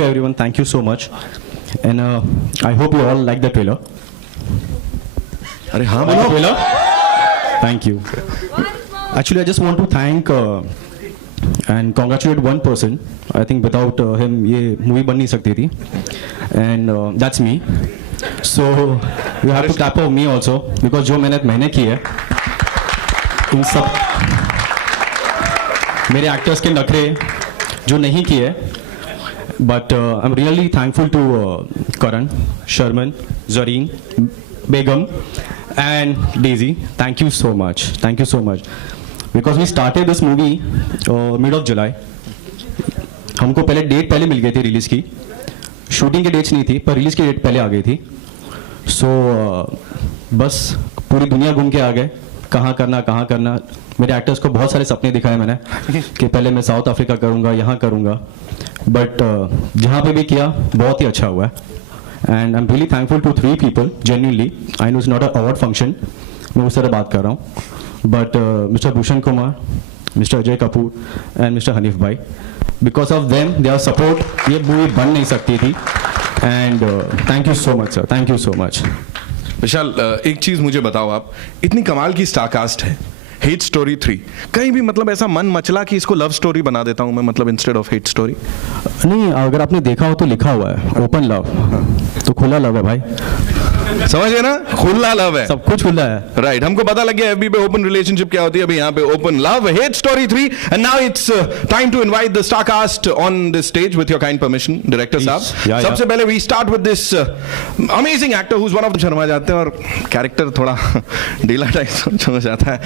you everyone. Thank you so much. And I hope you all like the trailer. अरे हाँ बोलो Trailer? Thank you. Actually, I just want to thank and congratulate one person. I think without him, ये movie बन नहीं सकती थी. And that's me. So you have to clap for me also because जो मेहनत मैंने की है, इन सब मेरे एक्टर्स के नखरे जो नहीं किए. But I'm really thankful to Karan, Sharman, Zareen, Begum, and Daisy. Thank you so much. Thank you so much. Because we started this movie mid of July. हमको पहले डेट पहले मिल गई थी रिलीज़ की. शूटिंग की डेट्स नहीं थी पर रिलीज़ की डेट पहले आ गई थी. सो बस पूरी दुनिया घूम के आ गए. कहाँ करना. मेरे एक्टर्स को बहुत सारे सपने दिखाए मैंने कि पहले मैं साउथ अफ्रीका करूँगा, यहाँ करूँगा. बट जहाँ पे भी किया बहुत ही अच्छा हुआ है. And I am really thankful to 3 people genuinely. I know it's not a award function, मैं उस तरह बात कर रहा हूँ. But mister Bhushan Kumar, mister Ajay Kapoor and mister Hanif bhai, because of them their support ये मूवी बन नहीं सकती थी. And thank you so much sir, thank you so much. Vishal, एक चीज मुझे बताओ, आप इतनी कमाल की स्टारकास्ट है, हेट स्टोरी 3, कहीं भी मतलब ऐसा मन मचला कि इसको लव स्टोरी बना देता हूं मैं, मतलब इंस्टेड ऑफ हेट स्टोरी? नहीं, अगर आपने देखा हो तो लिखा हुआ है ओपन लव, तो खुला लव है भाई. समझ गए ना, खुला लव है, सब कुछ खुला है. राइट. हमको पता लग गया एफबी पे ओपन रिलेशनशिप क्या होती है, अभी यहाँ पे open love, hate story 3. And now it's time to invite the star cast on this stage with your kind permission, director साहब. सबसे पहले we start with this amazing actor who is one of the, Sharma जाते हैं और character थोड़ा ढीला type हो जाता है.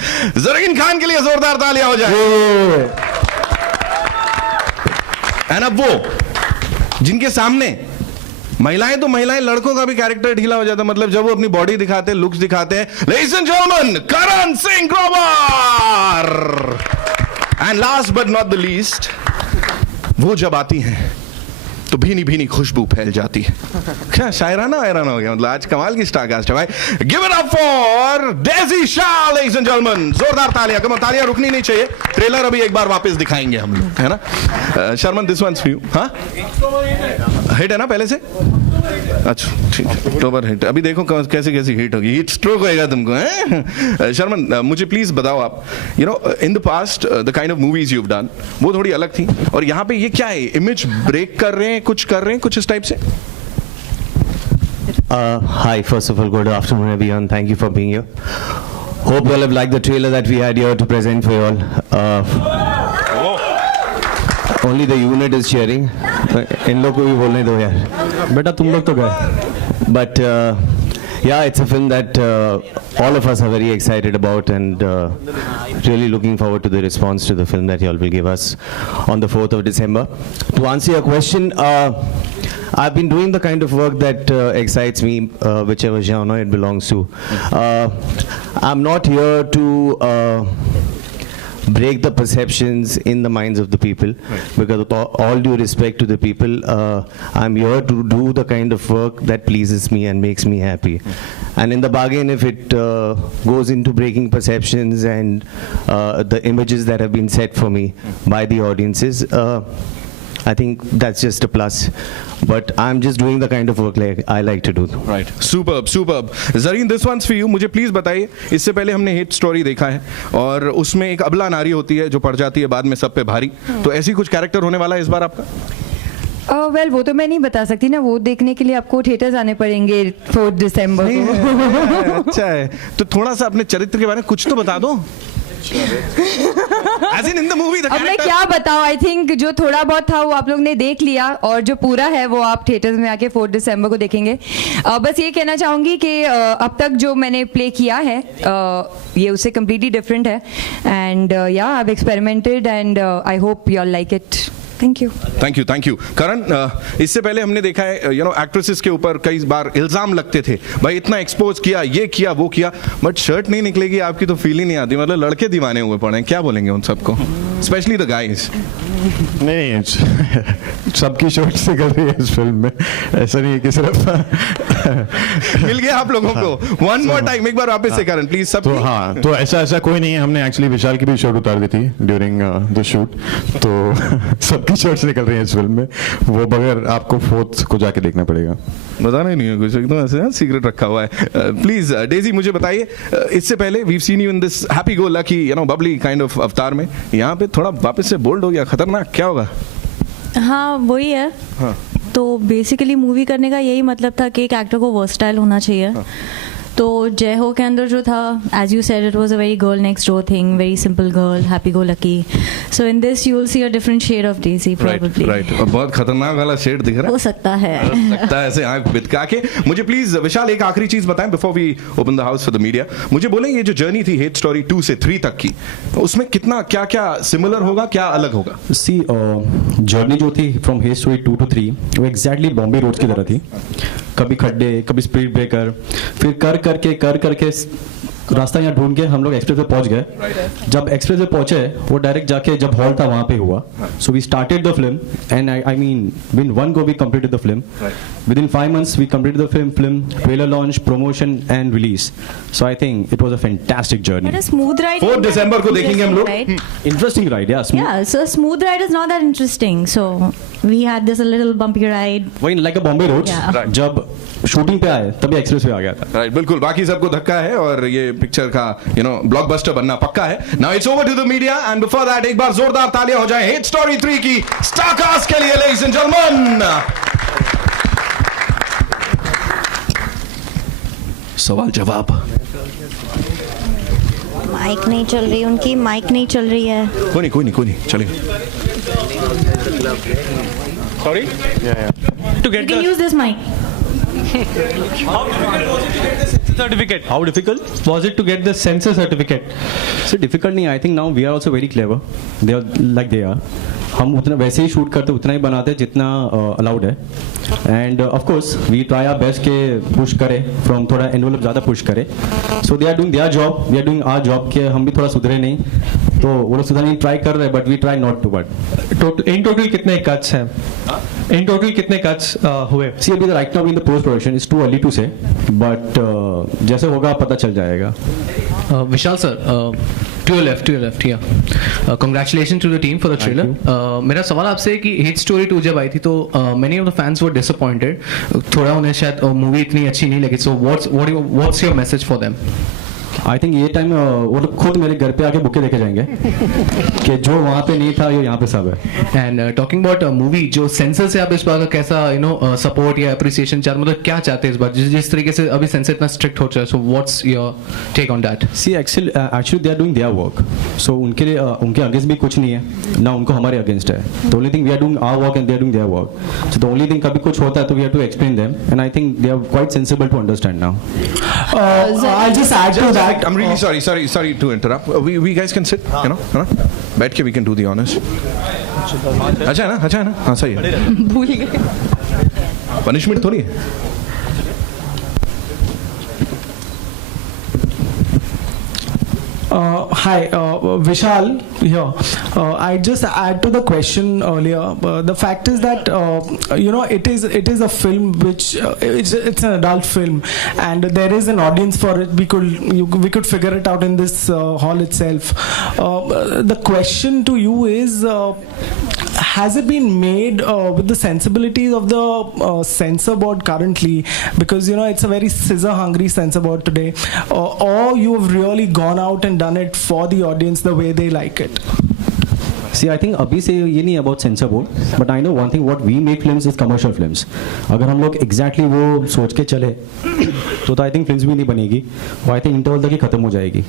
ज़रीन खान के लिए जोरदार तालियां हो जाए. एंड अब वो जिनके सामने महिलाएं, तो महिलाएं, लड़कों का भी कैरेक्टर ढीला हो जाता है, मतलब जब वो अपनी बॉडी दिखाते हैं, लुक्स दिखाते हैं. Ladies and gentleman, Karan Singh Grover. And last but not the least, वो जब आती हैं तो भीनी भीनी खुशबू फैल जाती है. क्या शायराना वायराना हो गया, मतलब आज कमाल की स्टारकास्ट है भाई. Give it up for Daisy Shah, ladies and gentleman. जोरदार तालियां, कम तालियां रुकनी नहीं चाहिए. ट्रेलर अभी एक बार वापस दिखाएंगे हम लोग, है ना. Sharman, this one's for you. हाँ, हिट है ना पहले से? अच्छा ठीक है, अक्टूबर हिट. अभी देखो कैसे कैसी हिट होगी, हिट स्ट्रोक होएगा तुमको, हैं? शर्मन, मुझे प्लीज बताओ आप, you know in the past the kind of movies you have done वो थोड़ी अलग थी, और यहाँ पे ये क्या है, इमेज ब्रेक कर रहे हैं, कुछ इस टाइप से? Hi, first of all, good afternoon everyone. Thank you for being here. Hope you all have liked the trailer that we had here to present for you all. Only the unit is cheering. इन लोग को भी बोलने दो यार. बेटा तुम लोग तो गए. But yeah, it's a film that all of us are very excited about, and really looking forward to the response to the film that you all will give us on the 4th of December. To answer your question, I've been doing the kind of work that excites me, whichever genre it belongs to. I'm not here to break the perceptions in the minds of the people, because with all due respect to the people, I'm here to do the kind of work that pleases me and makes me happy. And in the bargain, if it goes into breaking perceptions and the images that have been set for me by the audiences, I think that's just a plus. But I'm just doing the kind of work like I like to do. Right. Superb, superb. Zareen, this one's for you. मुझे please बताइए, इससे पहले हमने hit story देखा है और उसमें एक अबला नारी होती है जो पड़ जाती है बाद में सब पे भारी, तो ऐसी कुछ कैरेक्टर होने वाला है इस बार आपका? वेल वो तो मैं नहीं बता सकती ना, वो देखने के लिए आपको थिएटर्स आने पड़ेंगे 4 दिसंबर को. अच्छा है, तो थोड़ा सा अपने चरित्र के बारे में कुछ तो बता दो. As in the movie, the अब मैं क्या बताऊं, आई थिंक जो थोड़ा बहुत था वो आप लोग ने देख लिया, और जो पूरा है वो आप थिएटर्स में आके 4 दिसंबर को देखेंगे. बस ये कहना चाहूंगी कि अब तक जो मैंने प्ले किया है ये उससे कम्प्लीटली डिफरेंट है. And yeah I have experimented and I hope you all like it. Thank you. Thank you, thank you. Karan, इससे पहले हमने देखा है यू नो एक्ट्रेसेस के ऊपर कई बार इल्जाम लगते थे, भाई इतना एक्सपोज किया, ये किया, वो किया, बट शर्ट नहीं निकलेगी आपकी तो फील ही नहीं आती, मतलब लड़के दीवाने हुए पड़े हैं. क्या बोलेंगे उन सबको, स्पेशली द गाइज? नहीं, सबकी शर्ट से कर रही है इस फिल्म में, ऐसा नहीं है कि सिर्फ मिल गया आप लोगों को. वन मोर टाइम, एक बार वापस से करण प्लीज. सब तो हाँ, तो ऐसा कोई नहीं है. हमने एक्चुअली विशाल की भी शर्ट उतार दी थी ड्यूरिंग द शूट, तो सब सबकी शॉट्स निकल रही हैं इस फिल्म में, वो बगैर आपको फोर्थ को जाके देखना पड़ेगा। बताना ही नहीं है कुछ, एकदम ऐसे सीक्रेट रखा हुआ है। प्लीज डेजी मुझे बताइए, इससे पहले we've seen you in this happy go lucky bubbly kind of अवतार में, यहाँ पे थोड़ा वापस से बोल्ड हो गया, खतरनाक, क्या होगा? हाँ वही है। हाँ। तो बेसिकली मूवी करने का यही मतलब था कि एक एक्टर को वर्सटाइल होना चाहिए। हाँ। तो जय हो के अंदर जो था, as you said, it was a very girl next door thing, very simple girl, happy go lucky. So in this you will see a different shade of Daisy probably. Right, और बहुत खतरनाक वाला शेड दिख रहा हो सकता है। लगता है ऐसे आंख बितका के। मुझे प्लीज विशाल एक आखिरी चीज बताएं before we open the house for the media. मुझे बोलें ये जो जर्नी थी हेट स्टोरी 2 से 3 तक की, उसमें कितना क्या क्या सिमिलर होगा, क्या अलग होगा? सी जर्नी जो थी फ्रॉम हेट स्टोरी 2 to 3 वो एग्जैक्टली बॉम्बे रोड्स की तरह थी। कभी खड्डे, कभी स्पीड ब्रेकर, फिर कर करके रास्ता यहाँ ढूंढ के हम लोग एक्सप्रेस पे पहुंच गए। जब एक्सप्रेस पे पहुंचे वो डायरेक्ट जाके जब हॉल था वहां पे हुआ। So we started the film and I mean in one go we completed the film. Within 5 months we completed the film, trailer launch, promotion and release. So I think it was a fantastic journey. But a smooth ride. 4 दिसंबर को देखेंगे हम लोग। Right? Interesting ride, yeah. Smooth. Yeah, so a smooth ride is not that interesting. So we had this a little bumpy ride. वही like a Bombay Roads. Yeah. Right. जब shooting पे आए तभी एक्सप्रेस पे आ गया था। राइट, बिल्कुल, बाकी सबको धक्का है और ये पिक्चर का ब्लॉकबस्टर बनना पक्का है। Now it's over to the media and before that एक बार जोरदार तालियां हो जाए हेट स्टोरी 3 की स्टार कास्ट के लिए, लेडीज एंड जेंटलमैन। सवाल जवाब। माइक नहीं चल रही, उनकी माइक नहीं चल रही है। कोई नहीं चलेगा। Sorry, You can use this mic. certificate. How difficult was it to get the censor certificate? So difficult नहीं, I think now we are also very clever. They are like they are. हम उतना वैसे ही shoot करते, उतना ही बनाते जितना allowed है। And of course we try our best के पुश करें, फ्रॉम थोड़ा एनवेलप ज़्यादा पुश करें। So they are doing their job, we are doing our job, के हम भी थोड़ा सुधरे नहीं, तो वो लोग सुधरने की ट्राई कर रहे हैं, but we try not to. But in total कितने कट्स हैं? इन टोटल कितने कट्स हुए? सी अभी right now in the post production is too early to say, but जैसे होगा पता चल जाएगा। Vishal sir, to your left, yeah. Congratulations to the team for the trailer. मेरा सवाल आपसे है कि Hate Story 2 जब आई थी तो many of the fans were disappointed. थोड़ा उन्हें शायद मूवी इतनी अच्छी नहीं लगी. So what's your message for them? I think ये टाइम वो लोग खुद मेरे घर पे आके बुके लेके जाएंगे कि जो वहाँ पे नहीं था ये यहाँ पे सब है। एंड टॉकिंग अबाउट मूवी, जो सेंसर से आप इस बार का कैसा सपोर्ट या अप्रिसिएशन चाहते, मतलब क्या चाहते हैं इस बार, जिस तरीके से अभी सेंसर इतना स्ट्रिक्ट हो रहा है, so what's your take on that? See actually they are doing their work, so उनके लिए उनके अगेंस्ट भी कुछ नहीं है ना, उनको हमारे अगेंस्ट है। The only thing we are doing our work and they are doing their work. So the only thing कभी कुछ होता है तो we have to explain them and I think they are quite sensible to understand now. I'll just add to that. I'm really sorry to interrupt. We guys can sit, बैठ के we can do the honors. अच्छा है ना? हाँ सही है। भूल गए। पनिशमेंट थोड़ी है। Hi, Vishal here. I just add to the question earlier. The fact is that it is a film which it's an adult film, and there is an audience for it. We could figure it out in this hall itself. The question to you is, has it been made with the sensibilities of the censor board currently? Because it's a very scissor hungry censor board today, or you have really gone out and done it for the audience the way they like it? See, I think अभी से ये नहीं about censor board, but I know one thing, what we make films is commercial films. अगर हम लोग exactly वो सोच के चले तो I think films भी नहीं बनेगी, और I think interval तक ही खत्म हो जाएगी.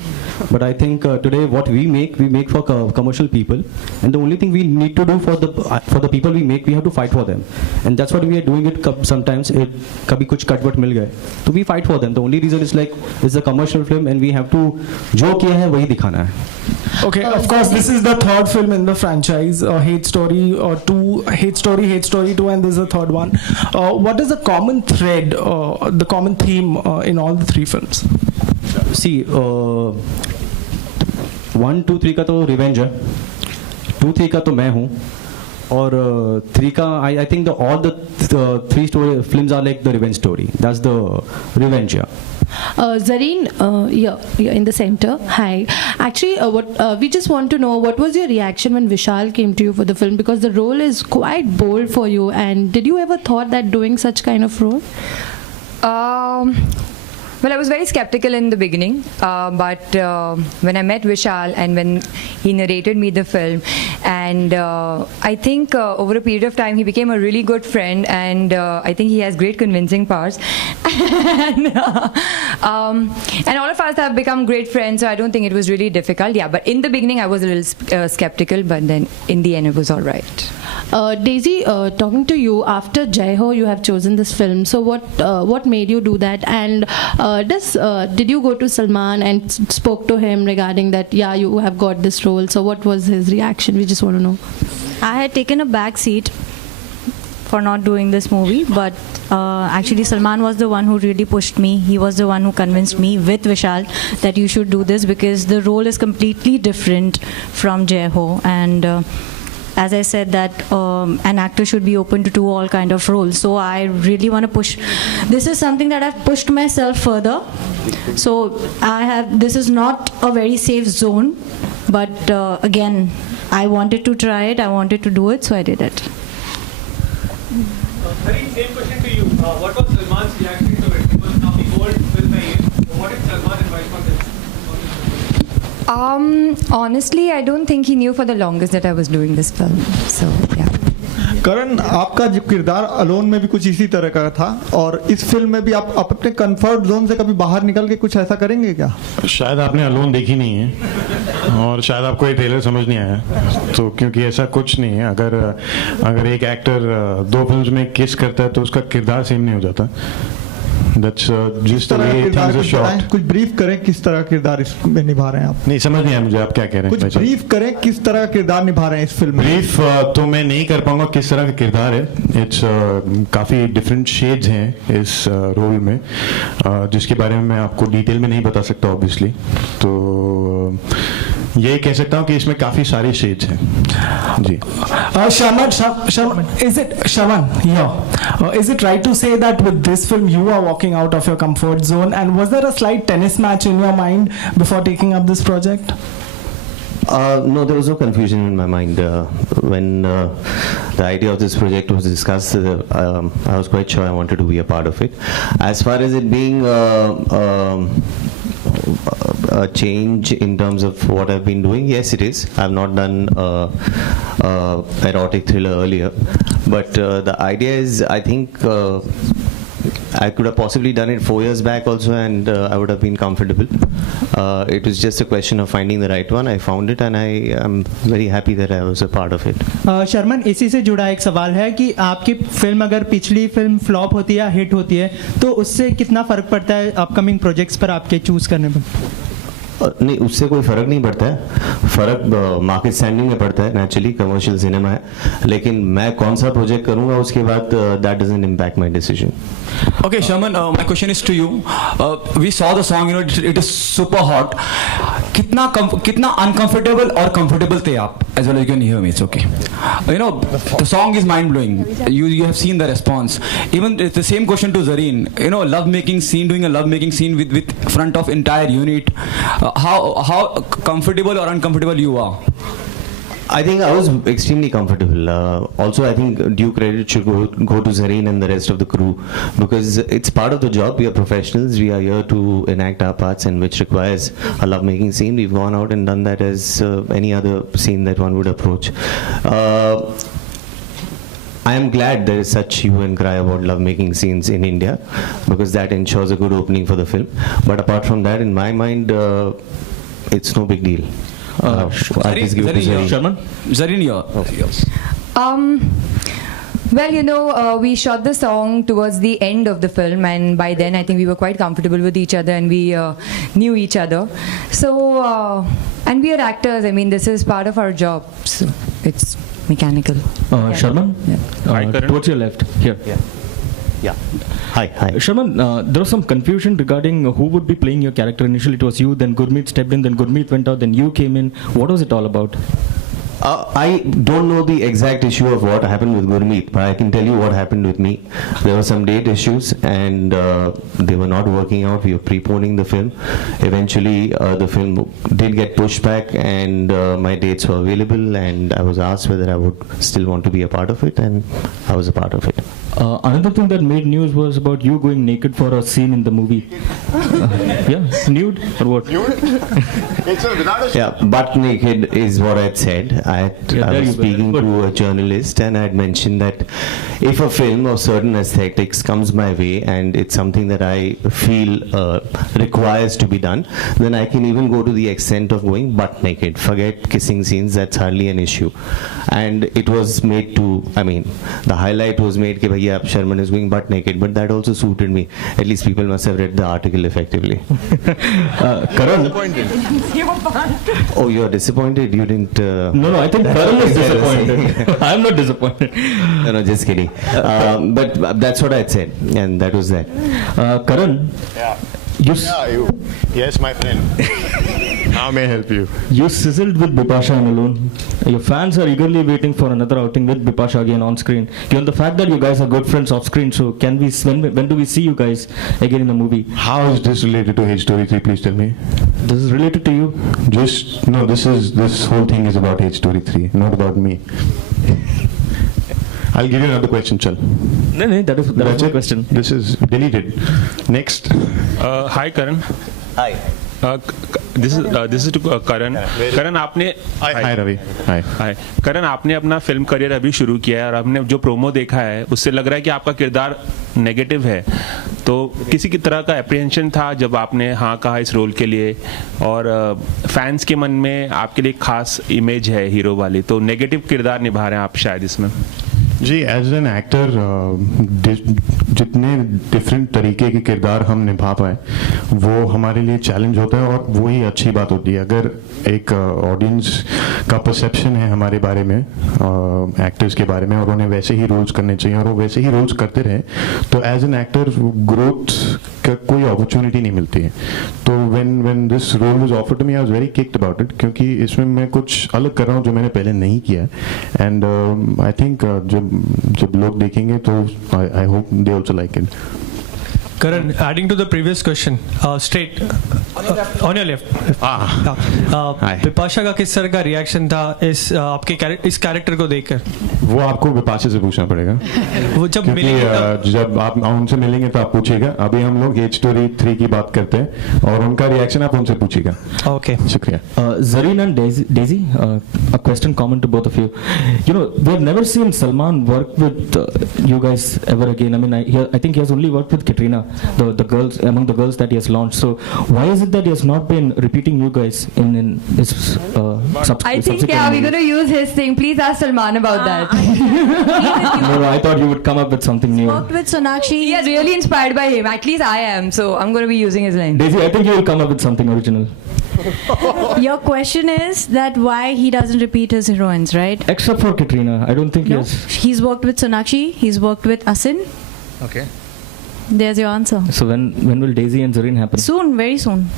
But I think today what we make for commercial people, and the only thing we need to do for the people we make, we have to fight for them, and that's what we are doing it. Sometimes कभी कुछ कटवट मिल गए तो we fight for them. The only reason is like it's a commercial film and we have to जो किया है वही दिखाना है. Okay, of course, this is the third film in the franchise, Hate Story 2, Hate Story 2, and this is the third one. What is the common thread, the common theme in all the three films? See, 1, 2, 3 का तो revenge है, 2, 3 का तो मैं हूँ, और 3 का I think all the 3 story films are like the revenge story. That's the revenge, yeah. Zareen, you're in the center. Hi. Actually, we just want to know what was your reaction when Vishal came to you for the film, because the role is quite bold for you. And did you ever thought that doing such kind of role? Well, I was very skeptical in the beginning, but when I met Vishal and when he narrated me the film, and I think over a period of time he became a really good friend, and I think he has great convincing powers. And all of us have become great friends, so I don't think it was really difficult. Yeah, but in the beginning I was a little skeptical, but then in the end it was all right. Daisy, talking to you, after Jai Ho you have chosen this film, so what made you do that? And did you go to Salman and spoke to him regarding that, yeah, you have got this role, so what was his reaction? We just want to know. I had taken a back seat for not doing this movie, but actually Salman was the one who really pushed me. He was the one who convinced me with Vishal that you should do this, because the role is completely different from Jai Ho, and as I said that an actor should be open to do all kind of roles. So I really want to push. This is something that I've pushed myself further. So this is not a very safe zone, but again, I wanted to try it. I wanted to do it, so I did it. Same question to you. What was Salman's reaction to it? It was now the old film by age. What did Salman advise on this? Honestly, I don't think he knew for the longest that I was doing this film. So, yeah. करण, आपका जो किरदार alone में भी कुछ इसी तरह का था, और इस फिल्म में भी आप अपने कंफर्ट जोन से कभी बाहर निकल के कुछ ऐसा करेंगे क्या? शायद आपने अलोन देखी नहीं है और शायद आपको ये ट्रेलर समझ नहीं आया, तो क्योंकि ऐसा कुछ नहीं है. अगर एक एक्टर 2 फिल्म्स में किस करता है तो उसका किरदार सेम नहीं हो जाता. That's just the way things are shot. कुछ ब्रीफ करें किस तरह का किरदार इसमें निभा रहे हैं आप? नहीं समझ नहीं आया मुझे आप क्या कह रहे हैं. कुछ ब्रीफ करें किस तरह का किरदार निभा रहे हैं इस फिल्म में. ब्रीफ तो मैं नहीं कर पाऊंगा किस तरह का किरदार है. इट्स काफी डिफरेंट शेड्स हैं इस रोल में, जिसके बारे में मैं आपको डिटेल में नहीं बता सकता ऑब्वियसली. तो ये कह सकता हूँ कि इसमें काफी सारे शेड्स हैं. जी. Sharman, is it right to say that with this film you are walking out of your comfort zone, and was there a slight tennis match in your mind before taking up this project? No, there was no confusion in my mind. When the idea of this project was discussed, I was quite sure I wanted to be a part of it. As far as it being a change in terms of what I've been doing, yes it is. I've not done erotic thriller earlier, but the idea is, I think I could have possibly done it 4 years back also, and I would have been comfortable. It was just a question of finding the right one. I found it, and I am very happy that I was a part of it. Sharman, इसी से जुड़ा एक सवाल है कि आपकी film अगर पिछली फिल्म फ्लॉप होती है या हिट होती है, तो उससे कितना फर्क पड़ता है अपकमिंग प्रोजेक्ट्स पर आपके चूज करने पर? नहीं, उससे कोई फ़र्क नहीं पड़ता है. फ़र्क मार्केट स्टैंडिंग में पड़ता है. नेचुरली कमर्शियल सिनेमा है, लेकिन मैं कौन सा प्रोजेक्ट करूंगा उसके बाद that doesn't impact my decision. Okay, Sharman, my question is to you. We saw the song, it is super hot. कितना uncomfortable और comfortable थे आप? As well as you can hear me, it's okay. The song is mind blowing. You have seen the response. Even it's the same question to Zareen. Love making scene, doing a love making scene with front of entire unit. How comfortable or uncomfortable you are? I think I was extremely comfortable. Also, I think due credit should go to Zareen and the rest of the crew, because it's part of the job. We are professionals. We are here to enact our parts, and which requires a love-making scene. We've gone out and done that as any other scene that one would approach. I am glad there is such hue and cry about love-making scenes in India, because that ensures a good opening for the film. But apart from that, in my mind, it's no big deal. Zareen, well, we shot the song towards the end of the film, and by then I think we were quite comfortable with each other, and we knew each other. So, and we are actors. I mean, this is part of our job, so it's mechanical. Sharman, towards your left here. Yeah. Hi. Sharman, there was some confusion regarding who would be playing your character. Initially it was you, then Gurmeet stepped in, then Gurmeet went out, then you came in. What was it all about? I don't know the exact issue of what happened with Gurmeet, but I can tell you what happened with me. There were some date issues, and they were not working out. We were preponing the film. Eventually, the film did get pushed back, and my dates were available, and I was asked whether I would still want to be a part of it, and I was a part of it. Another thing that made news was about you going naked for a scene in the movie. Yeah, nude or what? Yeah, butt naked is what I'd said. I was speaking to a journalist, and I'd mentioned that if a film of certain aesthetics comes my way and it's something that I feel requires to be done, then I can even go to the extent of going butt naked. Forget kissing scenes, that's hardly an issue. And it was made to, I mean, the highlight was made that bhaiya, Sharman is going butt naked, but that also suited me. At least people must have read the article effectively. Karan? Oh, you're disappointed? You didn't... No, I think Karan is disappointed. I'm not disappointed. No, just kidding. But that's what I said, and that was that. Karan? Yeah. Yes, my friend. How may I help you? You sizzled with Bipasha in Alone. Your fans are eagerly waiting for another outing with Bipasha again on screen. Given the fact that you guys are good friends off screen, so can we? When do we see you guys again in the movie? How is this related to Hate Story 3? Please tell me. This is related to you? No. This whole thing is about Hate Story 3, not about me. I'll give you another question, Chal. No, that is a question. This is deleted. Next. Hi, Karan. Hi. This is to Karan. Karan, आपने Hi Ravi. Hi. Karan, आपने अपना film career अभी शुरू किया है और हमने जो प्रोमो देखा है उससे लग रहा है कि आपका किरदार नेगेटिव है. तो किसी की तरह का एप्रीहेंशन था जब आपने हाँ कहा इस रोल के लिए, और फैंस के मन में आपके लिए खास इमेज है हीरो वाली, तो नेगेटिव किरदार निभा रहे हैं आप शायद इसमें. जी, एज एन एक्टर जितने डिफरेंट तरीके के किरदार हम निभा पाए वो हमारे लिए चैलेंज होता है, और वही अच्छी बात होती है. अगर एक ऑडियंस का परसेप्शन है हमारे बारे में, एक्टर्स के बारे में, और उन्हें वैसे ही रोल्स करने चाहिए और वो वैसे ही रोल्स करते रहे, तो एज एन एक्टर ग्रोथ का कोई अपॉर्चुनिटी नहीं मिलती है. तो when this role was offered to me I was very kicked about it, क्योंकि इसमें मैं कुछ अलग कर रहा हूँ जो मैंने पहले नहीं किया. एंड आई थिंक जब लोग देखेंगे तो I hope they also like it. Karan, adding to the previous question, straight on your left. Bipasha का किस तरह का रिएक्शन था इस कैरेक्टर को देखकर? वो आपको बिपाशा से पूछना पड़ेगा. वो जब मिलेंगे, जब आप उनसे मिलेंगे तो आप पूछिएगा. अभी हम लोग हेट स्टोरी 3 की बात करते हैं और उनका रिएक्शन आप उनसे पूछिएगा. Okay. शुक्रिया. Zareen and Daisy, a question common to both of you. You know, we have never seen Salman work with you guys ever again. I mean, I think he has only worked with Katrina, the girls, among the girls that he has launched. So why is it that he has not been repeating you guys in his I think we're going to use his thing. Please ask Salman about that. No, I thought you would come up with something new. Worked with Sonakshi. He is really inspired by him. At least I am. So I'm going to be using his line. Daisy, I think you will come up with something original. Your question is that why he doesn't repeat his heroines, right? Except for Katrina, I don't think He's worked with Sonakshi. He's worked with Asin. Okay. There's your answer. So when will Daisy and Zareen happen? Soon, very soon.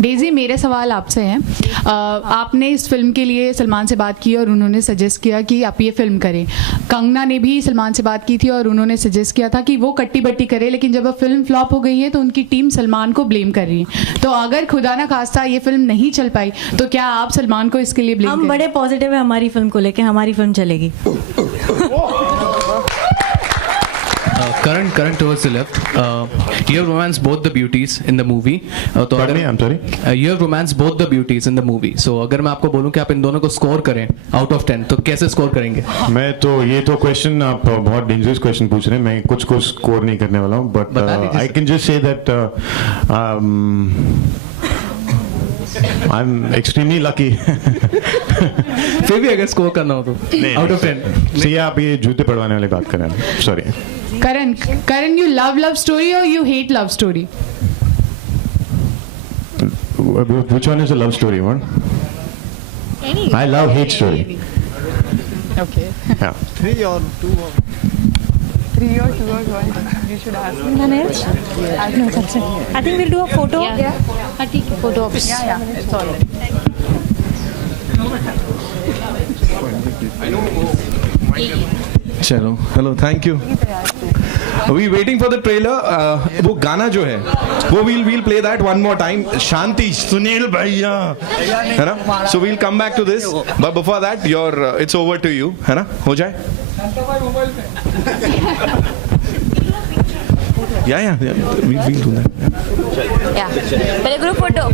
Daisy, मेरे सवाल आपसे हैं. आपने इस film के लिए सलमान से बात की और उन्होंने सजेस्ट किया कि आप ये फिल्म करें. कंगना ने भी सलमान से बात की थी और उन्होंने सजेस्ट किया था कि वो कट्टी बट्टी करे, लेकिन जब अब फिल्म फ्लॉप हो गई है तो उनकी टीम सलमान को ब्लेम कर रही है. तो अगर खुदा ना खास्ता ये फिल्म नहीं चल पाई तो क्या आप सलमान को इसके लिए ब्लेम हम बड़े पॉजिटिव है हमारी फिल्म को लेकर, हमारी फिल्म चलेगी. Karan, towards the left. You have romanced both the beauties in the movie. Pardon me, I'm sorry. You have romanced both the beauties in the movie. So अगर मैं आपको बोलूं कि आप इन दोनों को स्कोर करें out of 10, तो कैसे स्कोर करेंगे? मैं तो ये तो क्वेश्चन आप बहुत डेंजरस क्वेश्चन पूछ रहे हैं. मैं कुछ को स्कोर नहीं करने वाला हूँ, but I can just say that I'm extremely lucky. फिर भी अगर स्कोर करना हो तो out of 10. See, आप ये जूते पड़वाने वाली बात कर रहे हैं. Sorry. Karan, you love story or you hate love story? Which one is a love story one? I love hate story. Okay. Yeah. 3 or 2 or 3 or 2 or 1. You should ask me. Manoj? I think we'll do a photo. Yeah. Photo ops. Yeah. It's all right. चलो hello thank you we waiting for the trailer वो गाना जो है वो we'll play that one more time Shanti Sunil bhaiya है ना so we'll come back to this but before that your it's over to you है ना हो जाए या वील डू दैट या पहले group photo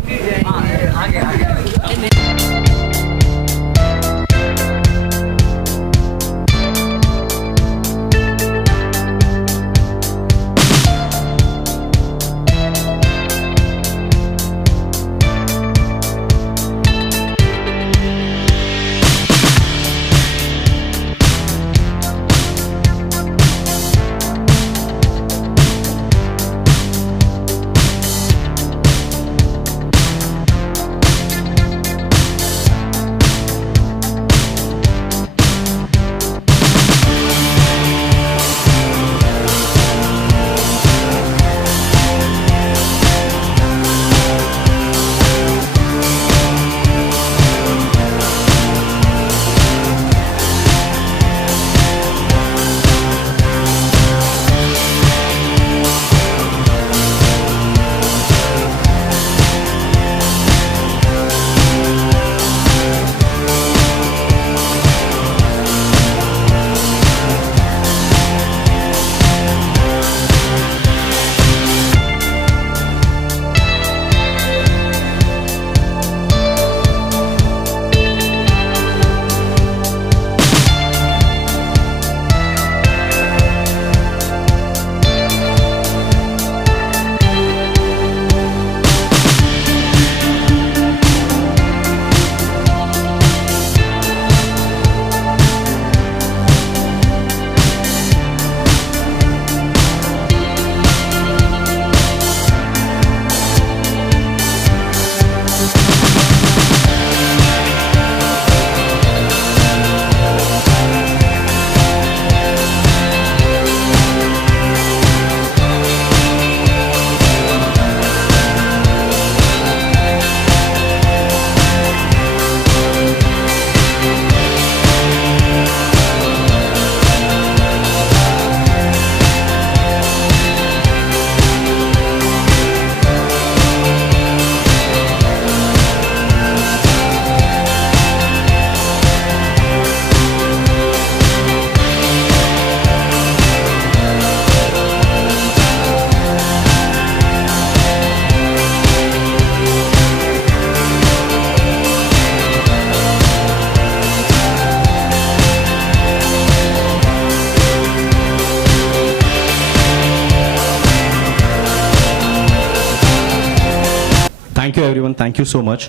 Thank you everyone, thank you so much,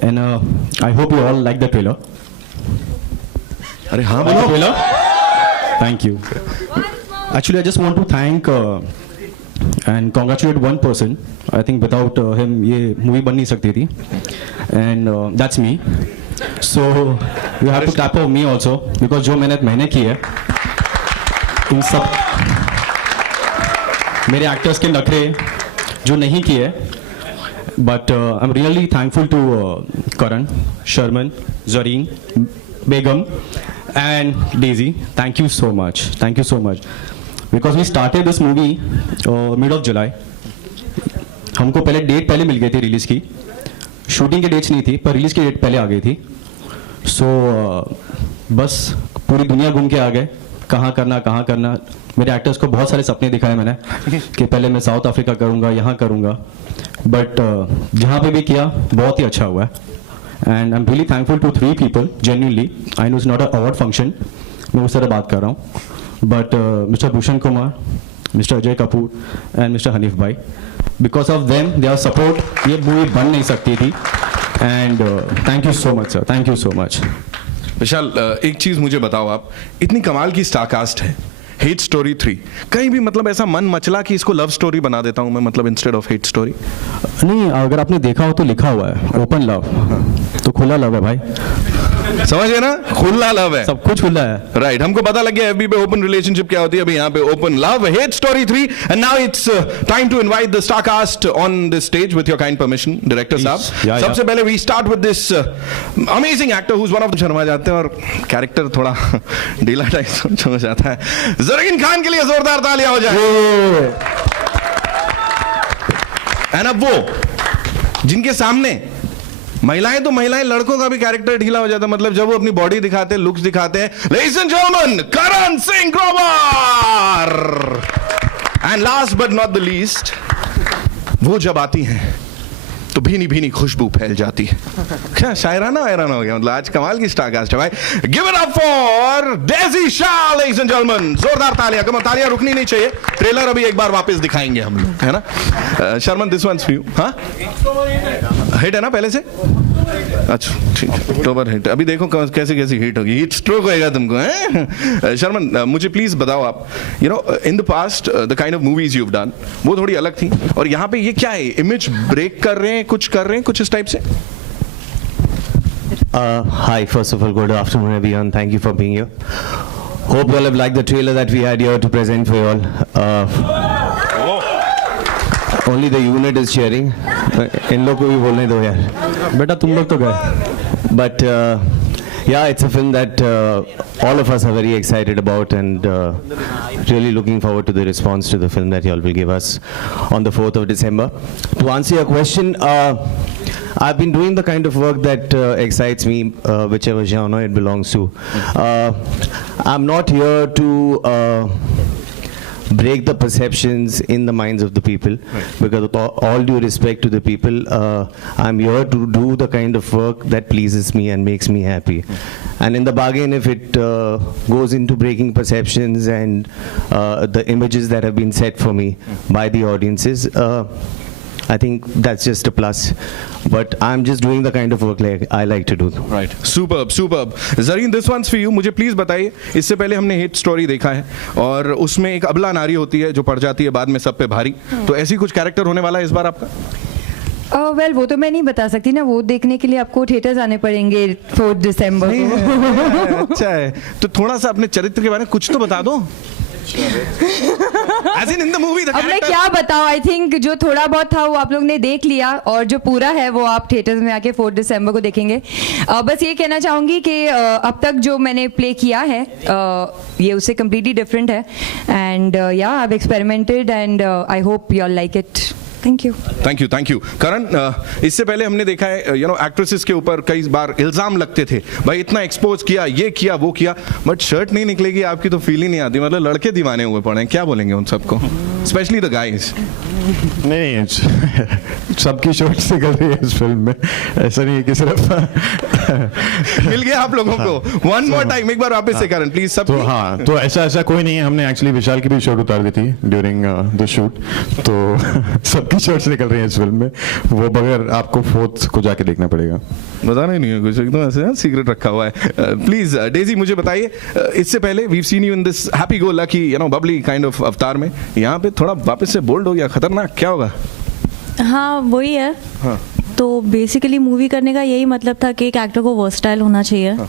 and I hope you all like the trailer. अरे हाँ बोलो trailer. Thank you. Actually, I just want to thank and congratulate one person. I think without him, ये movie बन नहीं सकती थी, and that's me. So you have to clap for me also because जो मेहनत मैंने की है, इन सब मेरे एक्टर्स के नखरे जो नहीं किए. But I'm really thankful to Karan, Sharman, Zareen, Begum, and Daisy. Thank you so much. Thank you so much. Because we started this movie mid of July. हमको पहले डेट पहले मिल गई थी रिलीज की. शूटिंग की डेट्स नहीं थी पर रिलीज की डेट पहले आ गई थी. So बस पूरी दुनिया घूम के आ गए. कहाँ करना. मेरे एक्टर्स को बहुत सारे सपने दिखाए मैंने कि पहले मैं साउथ अफ्रीका करूँगा, यहाँ करूँगा, बट जहाँ पे भी किया बहुत ही अच्छा हुआ है. And I am really thankful to 3 people genuinely. I know it's not a award function, मैं उस तरह बात कर रहा हूँ, but mister Bhushan Kumar, mister Ajay Kapoor and mister Hanif bhai, because of them their support ये मूवी बन नहीं सकती थी. And thank you so much sir, thank you so much. Vishal, एक चीज मुझे बताओ, आप इतनी कमाल की स्टार कास्ट है, हेट स्टोरी 3 कहीं भी मतलब ऐसा मन मचला कि इसको लव स्टोरी बना देता हूं मैं, मतलब इंस्टेड ऑफ हेट स्टोरी? नहीं, अगर आपने देखा हो तो लिखा हुआ है ओपन लव, तो खुला लव है भाई, समझ गए ना, खुला लव है, सब कुछ खुला है। राइट, हमको पता लग गया एफबी पे ओपन रिलेशनशिप क्या होती है, अभी यहाँ पे open love, hate story 3, and now it's time to invite the star cast on this stage with your kind permission, director साहब। सबसे पहले we start with this amazing actor who is one of the, Sharma जाते हैं और character थोड़ा ढीला type हो जाता है, ज़रीन खान के लिए जोरदार तालियां हो जाए। एंड अब वो जिनके सामने महिलाएं तो महिलाएं, लड़कों का भी कैरेक्टर ढीला हो जाता है, मतलब जब वो अपनी बॉडी दिखाते हैं, लुक्स दिखाते हैं, ladies and gentleman, Karan Singh Grover. And last but not the least, वो जब आती हैं तो भीनी भीनी खुशबू फैल जाती है। क्या शायराना वायराना हो गया, मतलब आज कमाल की स्टार कास्ट है भाई। Give it up for Daisy Shah ladies and gentleman, जोरदार तालियां, कम तालियां रुकनी नहीं चाहिए, ट्रेलर अभी एक बार वापस दिखाएंगे हम लोग, है ना। Sharman this one's for you. हाँ हिट है ना पहले से, अच्छा ठीक है, अक्टूबर हिट, अभी देखो कैसे कैसी हिट होगी, हिट स्ट्रोक होएगा तुमको, हैं? शर्मन मुझे प्लीज बताओ आप, you know in the past the kind of movies you have done वो थोड़ी अलग थी, और यहाँ पे ये क्या है, इमेज ब्रेक कर रहे हैं, कुछ कर रहे हैं, कुछ इस टाइप से? Hi, first of all, good afternoon everyone. Thank you for being here. Hope you all have liked the trailer that we had here to present for you all. Only the unit is cheering. इन लोग को भी बोलने दो यार, बेटा तुम लोग तो गए. But yeah, it's a film that all of us are very excited about, and really looking forward to the response to the film that you all will give us on the 4th of December. To answer your question, I've been doing the kind of work that excites me, whichever genre it belongs to. I'm not here to break the perceptions in the minds of the people, because with all due respect to the people, I'm here to do the kind of work that pleases me and makes me happy. And in the bargain, if it goes into breaking perceptions and the images that have been set for me by the audiences, I think that's just a plus. But I'm just doing the kind of work like I like to do. Right. Superb, superb. Zareen, this one's for you. मुझे please बताइए, इससे पहले हमने hit story देखा है और उसमें एक अबला नारी होती है जो पड़ जाती है बाद में सब पे भारी, तो ऐसी कुछ कैरेक्टर होने वाला है इस बार आपका? वेल वो तो मैं नहीं बता सकती ना, वो देखने के लिए आपको थिएटर्स आने पड़ेंगे 4 दिसंबर को। अच्छा है, तो थोड़ा सा अपने चरित्र के बारे में कुछ तो बता दो। As in the movie, the अब मैं क्या बताऊं, आई थिंक जो थोड़ा बहुत था वो आप लोग ने देख लिया, और जो पूरा है वो आप थिएटर्स में आके 4 दिसंबर को देखेंगे। बस ये कहना चाहूंगी कि अब तक जो मैंने प्ले किया है ये उससे कम्प्लीटली डिफरेंट है, and yeah I have experimented and I hope you all like it. Thank you. Thank you, thank you. Karan, इससे पहले हमने देखा है यू नो एक्ट्रेसेस के ऊपर कई बार इल्जाम लगते थे, भाई इतना एक्सपोज किया, ये किया, वो किया, बट शर्ट नहीं निकलेगी आपकी तो फील ही नहीं आती, मतलब लड़के दीवाने हुए पड़े हैं, क्या बोलेंगे उन सबको, स्पेशली द गाइज? नहीं, सबकी शर्ट निकल रही है इस फिल्म में, ऐसा नहीं है कि सिर्फ मिल गया आप लोगों को। वन मोर टाइम, एक बार वापस से करण प्लीज। सब तो हाँ, तो ऐसा कोई नहीं है, हमने एक्चुअली विशाल की भी शर्ट उतार दी थी ड्यूरिंग द शूट, तो सबकी शर्ट्स निकल रही है इस फिल्म में, वो बगैर आपको 4th को जाके देखना पड़ेगा। बताना ही नहीं है कुछ, एकदम ऐसे सीक्रेट रखा हुआ है। प्लीज डेजी मुझे बताइए, इससे पहले we seen you in this happy go lucky you know bubbly kind of अवतार में, यहाँ पे थोड़ा वापस से बोल्ड हो गया, खतरनाक, क्या होगा? हाँ वही है। हाँ। तो बेसिकली मूवी करने का यही मतलब था कि एक एक्टर को वर्सटाइल होना चाहिए। हाँ।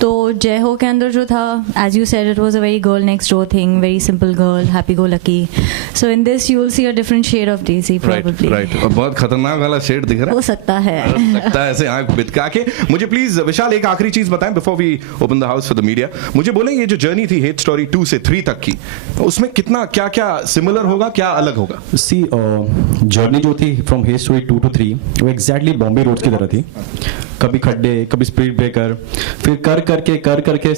तो जय हो के अंदर जो था, as you said, it was a very girl next door thing, very simple girl, happy go lucky. So in this you will see a different shade of Daisy probably. Right, और बहुत खतरनाक वाला शेड दिख रहा है, हो सकता है ऐसे आंख बितका के। मुझे प्लीज विशाल एक आखिरी चीज बताएं before we open the house for the media, मुझे बोलें ये जो जर्नी थी हेट स्टोरी 2 से 3 तक की, उसमें कितना क्या क्या सिमिलर होगा, क्या अलग होगा? सी जर्नी जो थी फ्रॉम हेट स्टोरी 2 to 3 वो एग्जैक्टली बॉम्बे रोड की तरह थी, कभी खड्डे, कभी स्पीड ब्रेकर, फिर कर करके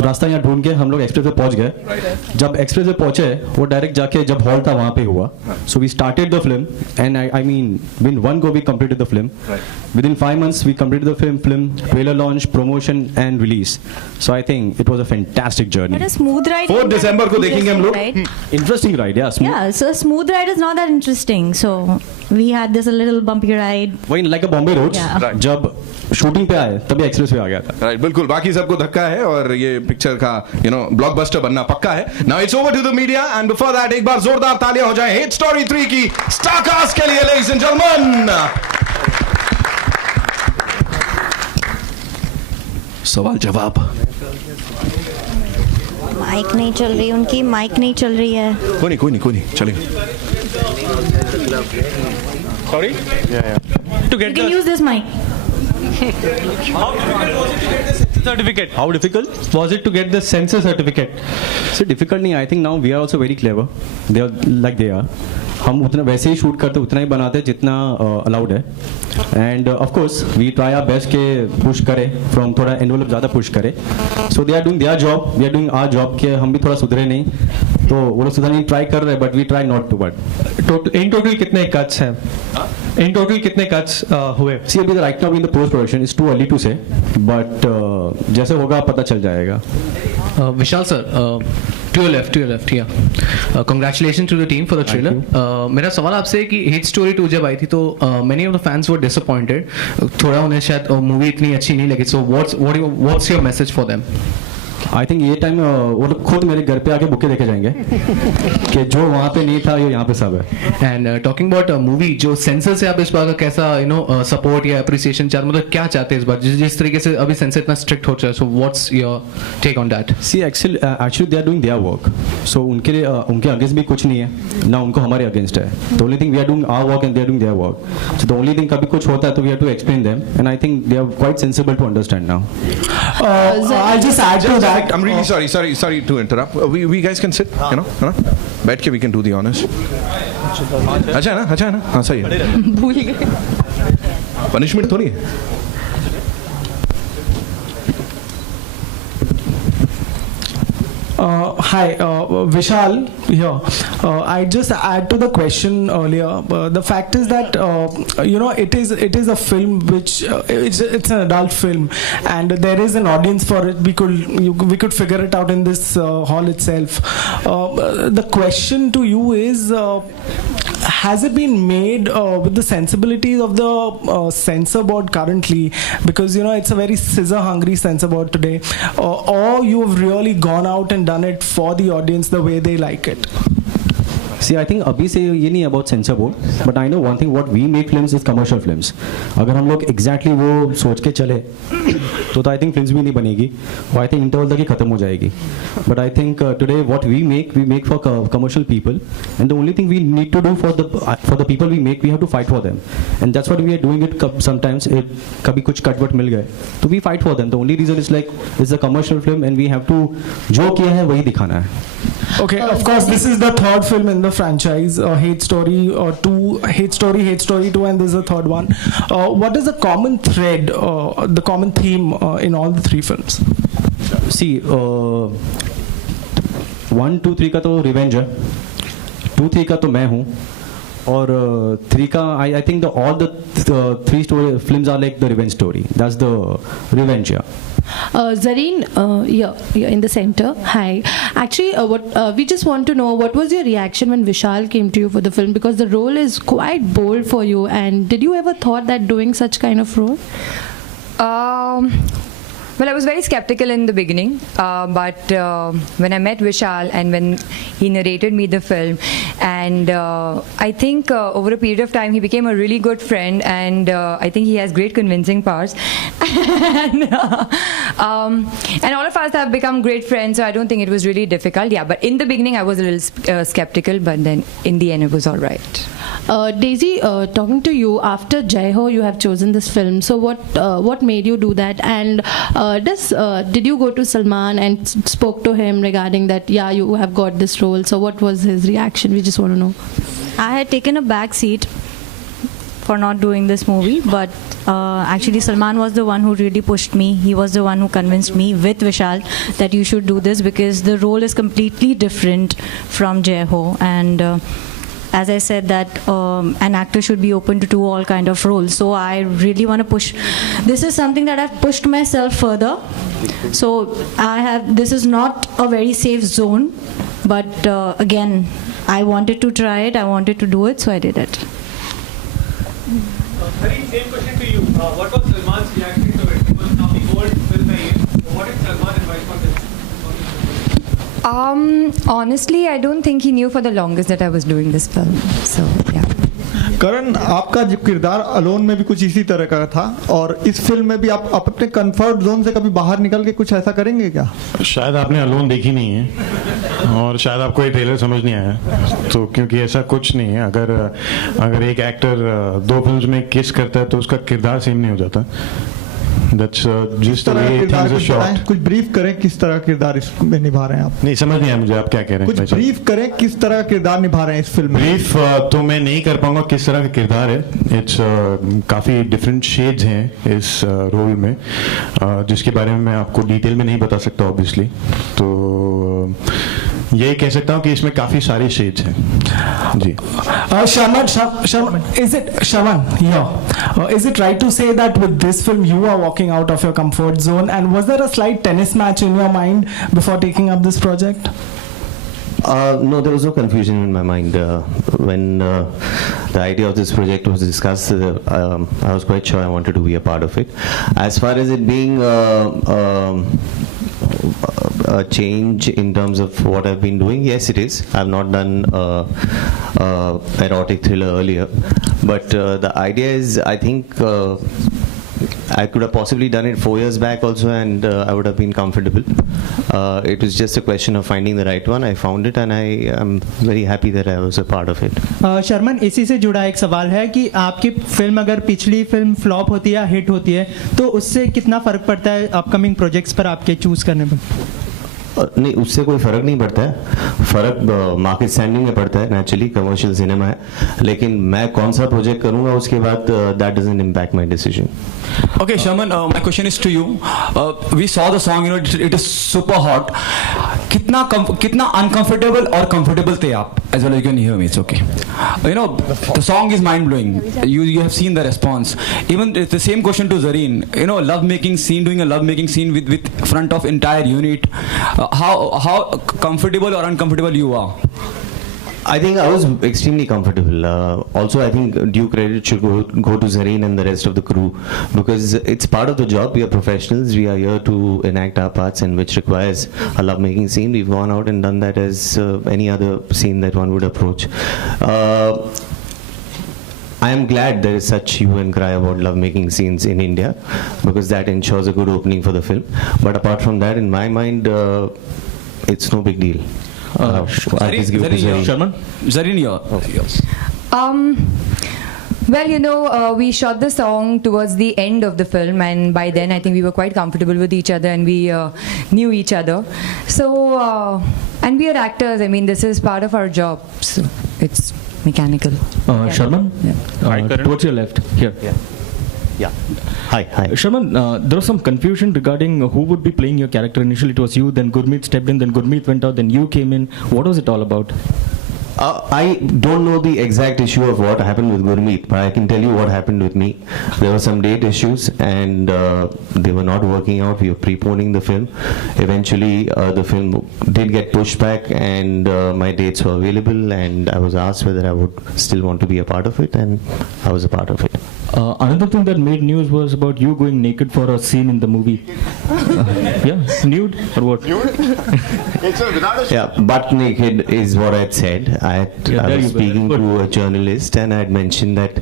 रास्ता यहाँ ढूंढ के हम लोग एक्सप्रेस पे पहुंच गए। जब एक्सप्रेस पे पहुंचे वो डायरेक्ट जाके जब हॉल था वहां पे हुआ, so we started the film and I mean win 1 go we completed the film, within 5 months we completed the film, trailer launch, promotion and release, so I think it was a fantastic journey. Smooth ride 4 दिसंबर को देखेंगे हम लोग। Interesting ride, या so smooth ride is not that interesting, so we had this a little bumpy ride. वही like a Bombay Roads. Yeah. जब shooting पे आए तभी एक्सप्रेस पे आ गया था. राइट बिल्कुल बाकी सबको धक्का है और ये पिक्चर का ब्लॉकबस्टर बनना पक्का है. Now it's over to the media and before that एक बार जोरदार तालियां हो जाए हिट स्टोरी 3 की स्टार कास्ट के लिए लेडीज एंड जेंटलमैन. सवाल जवाब. माइक नहीं चल रही उनकी, माइक नहीं चल रही है. कोई नहीं चलेगा. Sorry? You can use this mic. Certificate. How difficult was it to get the censor certificate? So difficult नहीं. I think now we are also very clever. They are like they are. हम उतना वैसे ही shoot करते उतना ही बनाते जितना allowed है. And of course we try our best के पुश करें फ्रॉम थोड़ा एनवेलप ज़्यादा पुश करें. So they are doing their job, we are doing our job के हम भी थोड़ा सुधरे नहीं तो वो लोग सुधरने ट्राई कर रहे हैं but we try not to. But in total कितने कट्स हैं? इन टोटल कितने कट्स हुए? सी अभी right now in the post production is too early to say but जैसे होगा पता चल जाएगा. Vishal sir, to your left, yeah. Congratulations to the team for the trailer. मेरा सवाल आपसे है कि हिट स्टोरी 2 जब आई थी तो many of the fans were disappointed. थोड़ा उन्हें शायद मूवी इतनी अच्छी नहीं लगी. So what's your message for them? I think ये टाइम वो लोग खुद मेरे घर पे आके बुके देखे जाएंगे कि जो वहाँ पे नहीं था ये यहाँ पे सब है. एंड टॉकिंग अबाउट मूवी जो सेंसर से आप इस बार का कैसा सपोर्ट या अप्रिसिएशन चाहते मतलब क्या चाहते हैं इस बार जिस तरीके से अभी सेंसर इतना स्ट्रिक्ट हो चुका है. So what's your take on that? See actually they are doing their work. So उनके लिए उनके अगेंस्ट भी कुछ नहीं है ना उनको हमारे अगेंस्ट है. The only thing we are doing our work and they are doing their work. So the only thing कभी कुछ होता है तो we have to explain them and I think they are quite sensible to understand now. I'll just add to that. I'm really sorry to interrupt. We guys can sit, बैठ के we can do the honors. अच्छा है ना हाँ सही है. भूल गए. पनिशमेंट थोड़ी है. Hi, Vishal here. I just add to the question earlier. The fact is that it is a film which it's an adult film, and there is an audience for it. We could figure it out in this hall itself. The question to you is. Has it been made with the sensibilities of the censor board currently? Because it's a very scissor-hungry censor board today, or you have really gone out and done it for the audience the way they like it. See, I think अभी से ये नहीं about censor board, but I know one thing: what we make films is commercial films. अगर हम लोग exactly वो सोच के चले, तो I think films भी नहीं बनेगी. और I think interval तक ही खत्म हो जाएगी. But I think today what we make for commercial people, and the only thing we need to do for the people we make, we have to fight for them, and that's what we are doing it. Sometimes कभी कुछ कटवट मिल गए, तो we fight for them. The only reason is like it's a commercial film, and we have to जो किया है वही दिखाना है. Okay, of course, this is the third film in the franchise, Hate Story 2, Hate Story 2, and this is the third one. What is the common thread, the common theme in all the three films? See, 1, 2, 3 का तो revenge है, 2, 3 का तो मैं हूँ, और 3 का I think all the 3 story films are like the revenge story. That's the revenge, yeah. Zareen, you're in the center. Hi. Actually, we just want to know what was your reaction when Vishal came to you for the film, because the role is quite bold for you. And did you ever thought that doing such kind of role? Well, I was very skeptical in the beginning, but when I met Vishal and when he narrated me the film, and I think over a period of time he became a really good friend, and I think he has great convincing powers, and all of us have become great friends, so I don't think it was really difficult. Yeah, but in the beginning I was a little skeptical, but then in the end it was all right. Daisy, talking to you after Jai Ho, you have chosen this film. So what made you do that? And did you go to Salman and spoke to him regarding that? Yeah, you have got this role. So what was his reaction? We just want to know. I had taken a back seat for not doing this movie, but actually Salman was the one who really pushed me. He was the one who convinced me with Vishal that you should do this because the role is completely different from Jai Ho, and as I said that an actor should be open to do all kind of roles. So I really want to push. This is something that I've pushed myself further. So this is not a very safe zone, but again, I wanted to try it. I wanted to do it, so I did it. Hari, same question to you. What was Salman's reaction to it? Because now the old film hai ye. What did Salman advise for this? Honestly, I don't think he knew for the longest that I was doing this film. So, yeah. करण, आपका जो किरदार alone में भी कुछ इसी तरह का था और इस फिल्म में भी आप अपने कंफर्ट जोन से कभी बाहर निकल के कुछ ऐसा करेंगे क्या? शायद आपने अलोन देखी नहीं है और शायद आपको ये ट्रेलर समझ नहीं आया, तो क्योंकि ऐसा कुछ नहीं है। अगर एक एक्टर 2 फिल्म्स में किस करता है तो उसका किरदार सेम नहीं हो जाता। That's just the way things are shot. कुछ ब्रीफ करें किस तरह का किरदार इसमें निभा रहे हैं आप? नहीं समझ नहीं आया मुझे आप क्या कह रहे हैं। कुछ ब्रीफ करें किस तरह का किरदार निभा रहे हैं इस फिल्म में? ब्रीफ तो मैं नहीं कर पाऊंगा किस तरह का किरदार है। इट्स काफ़ी डिफरेंट शेड्स हैं इस रोल में, जिसके बारे में मैं आपको डिटेल में नहीं बता सकता ऑब्वियसली। तो ये कह सकता हूँ कि इसमें काफ़ी सारे शेड्स हैं जी। Sharman, is it right to say that with this film you are walking out of your comfort zone, and was there a slight tennis match in your mind before taking up this project? No, there was no confusion in my mind. When the idea of this project was discussed, I was quite sure I wanted to be a part of it. As far as it being a change in terms of what I've been doing, yes it is. I've not done erotic thriller earlier, but the idea is, I think I could have possibly done it 4 years back also, and I would have been comfortable. It was just a question of finding the right one. I found it, and I am very happy that I was a part of it. Sharman, इसी से जुड़ा एक सवाल है कि आपकी film अगर पिछली फिल्म फ्लॉप होती है या हिट होती है तो उससे कितना फर्क पड़ता है अपकमिंग प्रोजेक्ट्स पर आपके चूज करने पर? नहीं, उससे कोई फ़र्क नहीं पड़ता है। फ़र्क मार्केट स्टैंडिंग में पड़ता है, नेचुरली कमर्शियल सिनेमा है, लेकिन मैं कौन सा प्रोजेक्ट करूंगा उसके बाद that doesn't impact my decision. Okay, Sharman, my question is to you. We saw the song, it is super hot. कितना uncomfortable और comfortable थे आप? As well as you can hear me, it's okay. The song is mind blowing. You have seen the response. Even it's the same question to Zareen. Love making scene, doing a love making scene with front of entire unit. How comfortable or uncomfortable you are? I think I was extremely comfortable. Also, I think due credit should go to Zareen and the rest of the crew, because it's part of the job. We are professionals. We are here to enact our parts, and which requires a love-making scene. We've gone out and done that as any other scene that one would approach. I am glad there is such hue and cry about love-making scenes in India, because that ensures a good opening for the film. But apart from that, in my mind, it's no big deal. Zareen, well, we shot the song towards the end of the film, and by then I think we were quite comfortable with each other, and we knew each other. So, and we are actors. I mean, this is part of our job, so it's mechanical. Sharman, towards your left here. Yeah. Hi. Sharman, there was some confusion regarding who would be playing your character. Initially it was you, then Gurmeet stepped in, then Gurmeet went out, then you came in. What was it all about? I don't know the exact issue of what happened with Gurmeet, but I can tell you what happened with me. There were some date issues, and they were not working out. We were preponing the film. Eventually, the film did get pushed back, and my dates were available, and I was asked whether I would still want to be a part of it, and I was a part of it. Another thing that made news was about you going naked for a scene in the movie. Yeah, nude or what? Yeah, butt naked is what I'd said. I was speaking to a journalist, and I had mentioned that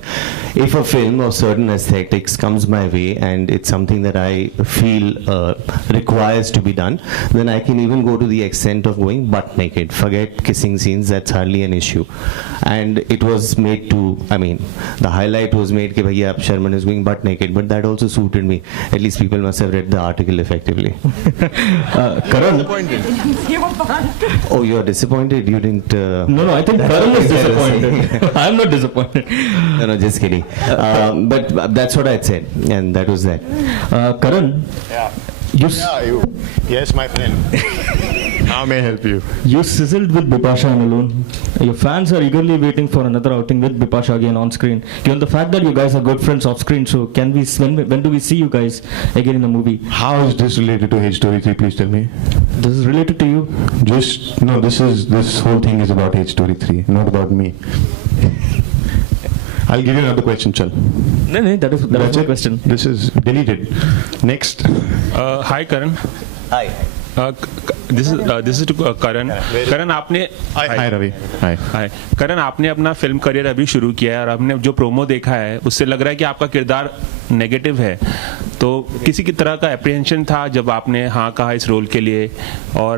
if a film of certain aesthetics comes my way and it's something that I feel requires to be done, then I can even go to the extent of going butt naked. Forget kissing scenes, that's hardly an issue. And it was made to, the highlight was made that Sharman is going butt naked, but that also suited me. At least people must have read the article effectively. Karan? Oh, you're disappointed? You didn't... No, I think Karan is disappointed. I'm not disappointed. No, just kidding. But that's what I said, and that was that. Karan? Yeah. Yes, my friend. How may I help you? You sizzled with Bipasha and Alone. Your fans are eagerly waiting for another outing with Bipasha again on screen. Given the fact that you guys are good friends off screen, so when do we see you guys again in the movie? How is this related to Hate Story 3? Please tell me. This is related to you? This whole thing is about Hate Story 3, not about me. I'll give you another question, chal. No, that was my question. This is deleted. Next. Hi Karan. Hi. This is to Karan. Karan आपने Hi Ravi. Hi. करण आपने अपना film career अभी शुरू किया है और हमने जो प्रोमो देखा है उससे लग रहा है कि आपका किरदार नेगेटिव है, तो किसी की तरह का एप्रीहेंशन था जब आपने हाँ कहा इस रोल के लिए, और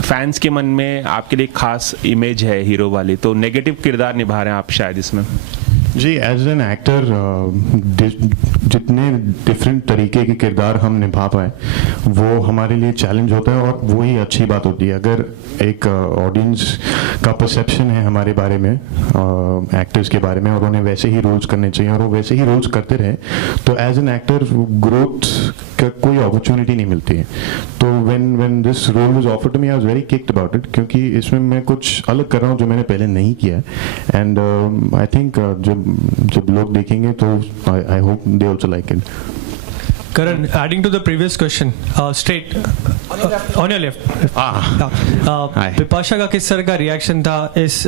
फैंस के मन में आपके लिए खास इमेज है हीरो वाली, तो नेगेटिव किरदार निभा रहे हैं आप शायद इसमें? जी, एज एन एक्टर जितने डिफरेंट तरीके के किरदार हम निभा पाए वो हमारे लिए चैलेंज होता है, और वो ही अच्छी बात होती है। अगर एक ऑडियंस का परसेप्शन है हमारे बारे में, एक्टर्स के बारे में, और उन्हें वैसे ही रोल्स करने चाहिए और वो वैसे ही रोल्स करते रहे, तो एज एन एक्टर ग्रोथ का कोई अपॉर्चुनिटी नहीं मिलती है। तो when this role was offered to me I was very kicked about it, क्योंकि इसमें मैं कुछ अलग कर रहा हूँ जो मैंने पहले नहीं किया है। एंड आई थिंक जब लोग देखेंगे तो I hope they also like it. Karan, adding to the previous question, straight on your left. Bipasha का किस तरह का रिएक्शन था इस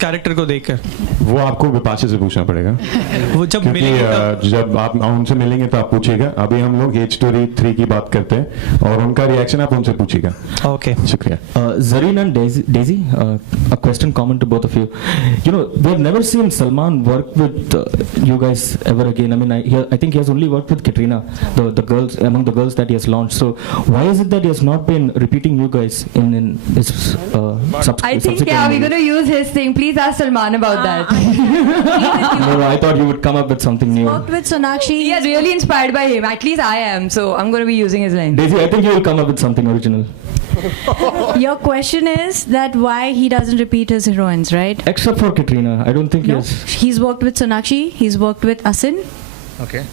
कैरेक्टर को देखकर? वो आपको बिपाशा से पूछना पड़ेगा। वो जब मिलेंगे, जब आप उनसे मिलेंगे तो आप पूछिएगा। अभी हम लोग एज स्टोरी 3 की बात करते हैं और उनका रिएक्शन आप उनसे पूछिएगा। ओके, शुक्रिया। Zareen and Daisy, a question common to both of you. You know, we have never seen Salman work with you guys ever again. I mean, I think he has only worked with Katrina, the girls, among the girls that he has launched. So why is it that he has not been repeating you guys in his I think we're going to use his thing. Please ask Salman about that. No, I thought you would come up with something new. Worked with Sonakshi. We are really inspired by him. At least I am. So I'm going to be using his line. Daisy, I think you will come up with something original. Your question is that why he doesn't repeat his heroines, right? Except for Katrina, I don't think he has. He's worked with Sonakshi. He's worked with Asin. Okay.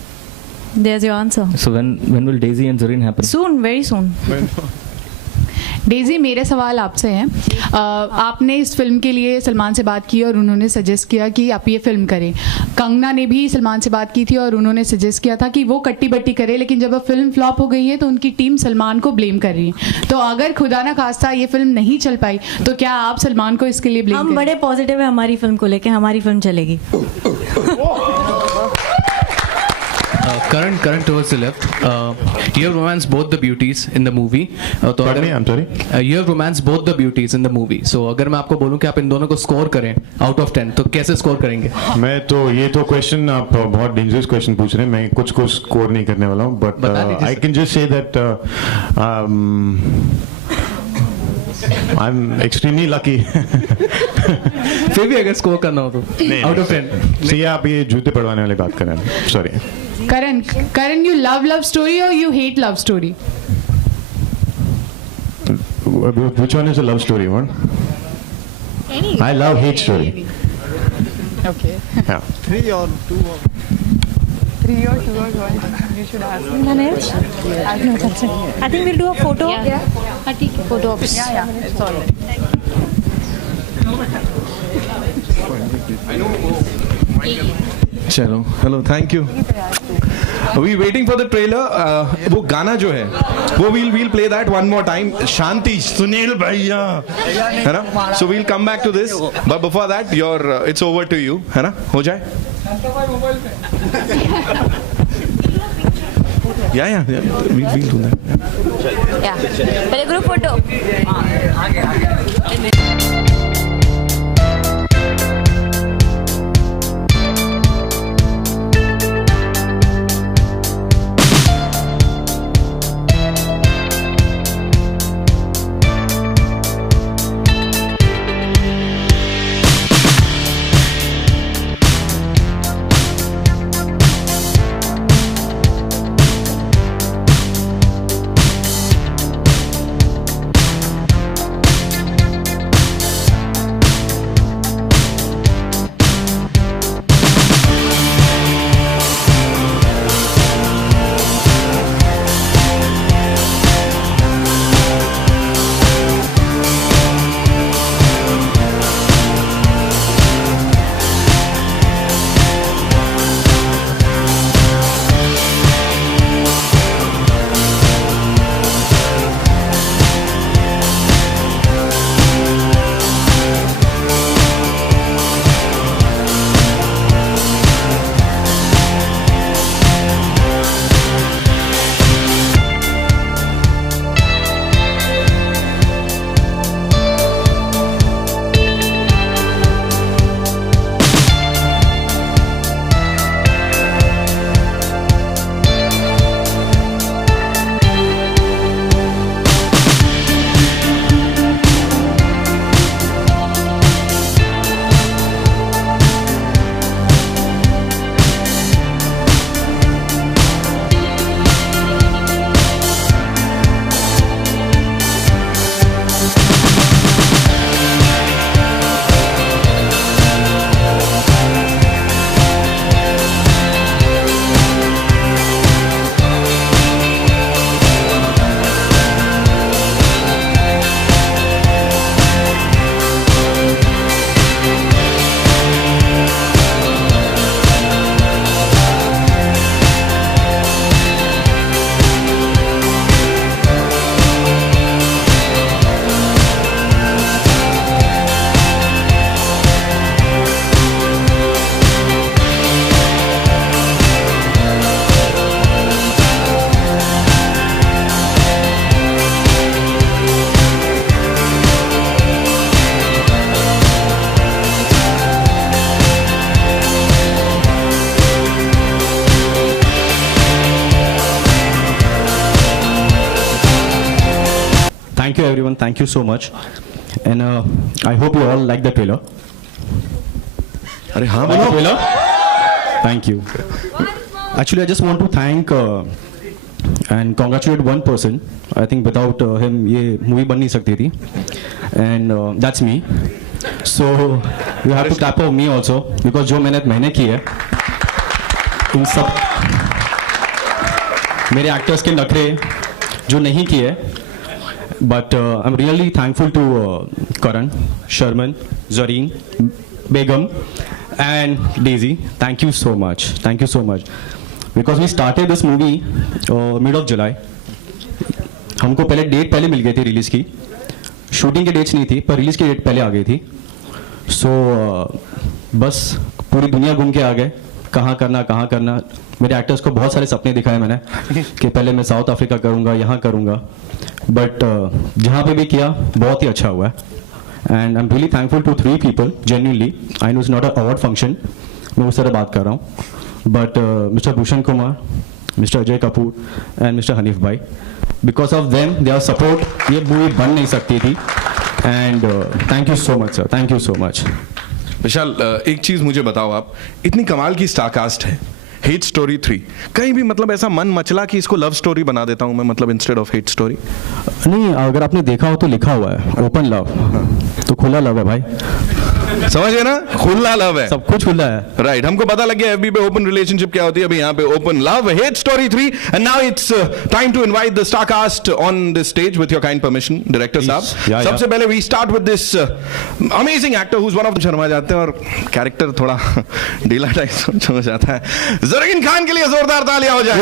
There's your answer. So when will Daisy and Zareen happen? Soon, very soon. Daisy, मेरे सवाल आपसे हैं। आपने इस film के लिए सलमान से बात की और उन्होंने सजेस्ट किया कि आप ये फिल्म करें। कंगना ने भी सलमान से बात की थी और उन्होंने सजेस्ट किया था कि वो कट्टी बट्टी करे, लेकिन जब अब फिल्म फ्लॉप हो गई है तो उनकी टीम सलमान को ब्लेम कर रही है। तो अगर खुदा ना खास्ता ये फिल्म नहीं चल पाई तो क्या आप सलमान को इसके लिए ब्लेम हम बड़े पॉजिटिव है हमारी फिल्म को लेकर, हमारी फिल्म चलेगी। Karan towards the left. You have romanced both the beauties in the movie. तो Pardon me, I'm sorry. You have romanced both the beauties in the movie. So अगर मैं आपको बोलूं कि आप इन दोनों को स्कोर करें out of 10, तो कैसे स्कोर करेंगे? मैं तो ये तो क्वेश्चन आप बहुत डेंजरस क्वेश्चन पूछ रहे हैं। मैं कुछ को स्कोर नहीं करने वाला हूँ, but I can just say that I'm extremely lucky. फिर भी अगर स्कोर करना हो तो out of 10. See, आप ये जूते पड़वाने वाली बात कर रहे हैं। Sorry. Karan, you love story or you hate love story? Which one is a love story? One? I love hate story. Okay. Yeah. 3 or 2 or 3 or 2 or 1. You should ask me. Ganesh? No, that's it. I think we'll do a photo. Yeah. Photo ops. Yeah. It's all right. चलो, hello, thank you. We waiting for the trailer. वो गाना जो है वो we'll play that one more time. शांति, सुनील भैया, है ना? So we'll come back to this, but before that, it's over to you, है ना? हो जाए? Yeah, we'll do that. Yeah. पहले group photo. thank you everyone. Thank you so much. And I hope you all like the trailer. अरे हाँ Like the trailer? Thank you. Actually, I just want to thank and congratulate one person. I think without him, ये movie बन नहीं सकती थी. And that's me. So you have to clap for me also because जो मेहनत मैंने की है, इन सब मेरे एक्टर्स के नखरे जो नहीं किए. But I'm really thankful to Karan, Sharman, Zareen, Begum, and Daisy. Thank you so much. Thank you so much. Because we started this movie mid of July. हमको पहले डेट पहले मिल गई थी रिलीज की. शूटिंग की डेट्स नहीं थी पर रिलीज की डेट पहले आ गई थी. सो बस पूरी दुनिया घूम के आ गए. कहाँ करना. मेरे एक्टर्स को बहुत सारे सपने दिखाए मैंने कि पहले मैं साउथ अफ्रीका करूँगा, यहाँ करूँगा. बट जहाँ पे भी किया बहुत ही अच्छा हुआ है. And I am really thankful to 3 people genuinely. I know it's not a award function, मैं उस तरह बात कर रहा हूँ. But mister Bhushan Kumar, mister Ajay Kapoor and mister Hanif bhai, because of them their support ये मूवी बन नहीं सकती थी. And thank you so much sir, thank you so much. Vishal, एक चीज मुझे बताओ, आप इतनी कमाल की स्टारकास्ट है. हेट स्टोरी 3 कहीं भी मतलब ऐसा मन मचला कि इसको लव स्टोरी बना देता हूं मैं, मतलब इंस्टेड ऑफ हेट स्टोरी? नहीं, अगर आपने देखा हो तो लिखा हुआ है ओपन लव, तो खुला लव है भाई. समझे ना, खुला लव है, सब कुछ खुला है. राइट. हमको पता लग गया एफबी पे ओपन रिलेशनशिप क्या होती है, अभी यहाँ पे open love. Hate story 3. And now it's time to invite the star cast on this stage with your kind permission, director साहब. सबसे पहले we start with this amazing actor who is one of the Sharma जाते हैं और character थोड़ा ढीला type हो जाता है. ज़रीन खान के लिए जोरदार तालियां हो जाए.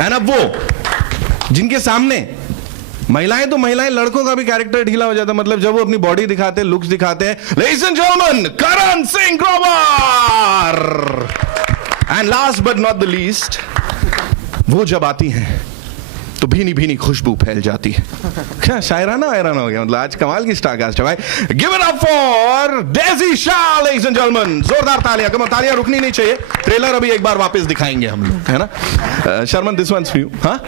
एंड अब वो जिनके सामने महिलाएं तो महिलाएं, लड़कों का भी कैरेक्टर ढीला हो जाता है. मतलब जब वो अपनी बॉडी दिखाते हैं, लुक्स दिखाते हैं. Ladies and gentleman, Karan Singh Grover. And last but not the least, वो जब आती हैं तो भीनी भीनी खुशबू फैल जाती है. क्या शायराना वायराना हो गया, मतलब आज कमाल की स्टारकास्ट है भाई. Give it up for Daisy Shah ladies and gentleman. जोरदार तालियां. कम तालियां रुकनी नहीं चाहिए. ट्रेलर अभी एक बार वापस दिखाएंगे हम लोग, है ना. Sharman, this one's for you. हाँ,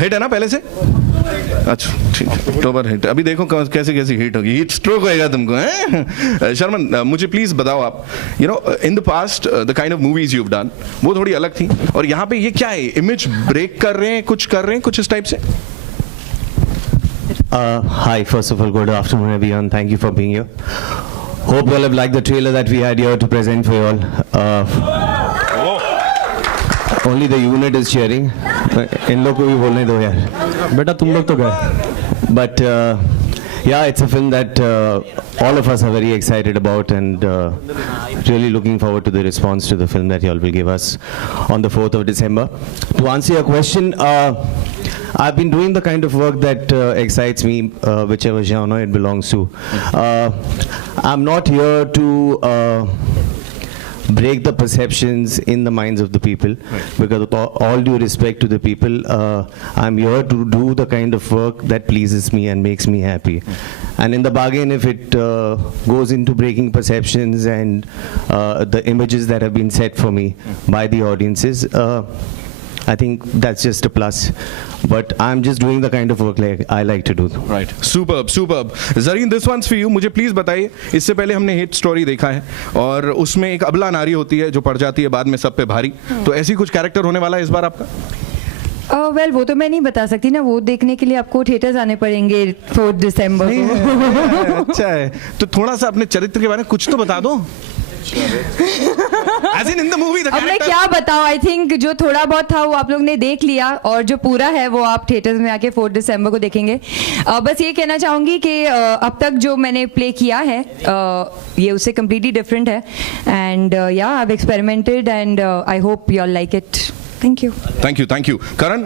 हिट है ना पहले से? अच्छा ठीक है, अक्टूबर हिट. अभी देखो कैसे कैसी हिट होगी. हिट स्ट्रोक होएगा तुमको, हैं? शर्मन, मुझे प्लीज बताओ आप, you know in the past the kind of movies you have done वो थोड़ी अलग थी, और यहाँ पे ये क्या है, इमेज ब्रेक कर रहे हैं, कुछ इस टाइप से? Hi, first of all, good afternoon everyone. Thank you for being here. Hope you all have liked the trailer that we had here to present for you all. Only the unit is cheering. इन लोग को भी बोलने दो यार. बेटा तुम लोग तो गए. But yeah, it's a film that all of us are very excited about, and really looking forward to the response to the film that you all will give us on the 4th of December. To answer your question, I've been doing the kind of work that excites me, whichever genre it belongs to. I'm not here to break the perceptions in the minds of the people, because with all due respect to the people, I'm here to do the kind of work that pleases me and makes me happy. And in the bargain, if it goes into breaking perceptions and the images that have been set for me by the audiences, I think that's just a plus. But I'm just doing the kind of work like I like to do. Right. Superb, superb. Zareen, this one's for you. मुझे please बताइए, इससे पहले हमने hit story देखा है और उसमें एक अबला नारी होती है जो पड़ जाती है बाद में सब पे भारी. तो ऐसी कुछ कैरेक्टर होने वाला है इस बार आपका? वेल वो तो मैं नहीं बता सकती ना, वो देखने के लिए आपको थिएटर आने पड़ेंगे 4 दिसंबर को. अच्छा है, तो थोड़ा सा अपने चरित्र के बारे में कुछ तो बता दो. As in the movie, the अब मैं क्या बताऊं, आई थिंक जो थोड़ा बहुत था वो आप लोग ने देख लिया, और जो पूरा है वो आप थिएटर्स में आके 4 दिसंबर को देखेंगे. बस ये कहना चाहूंगी कि अब तक जो मैंने प्ले किया है ये उससे कम्प्लीटली डिफरेंट है. And yeah I have experimented and I hope you all like it. Thank you. Thank you, thank you. Karan,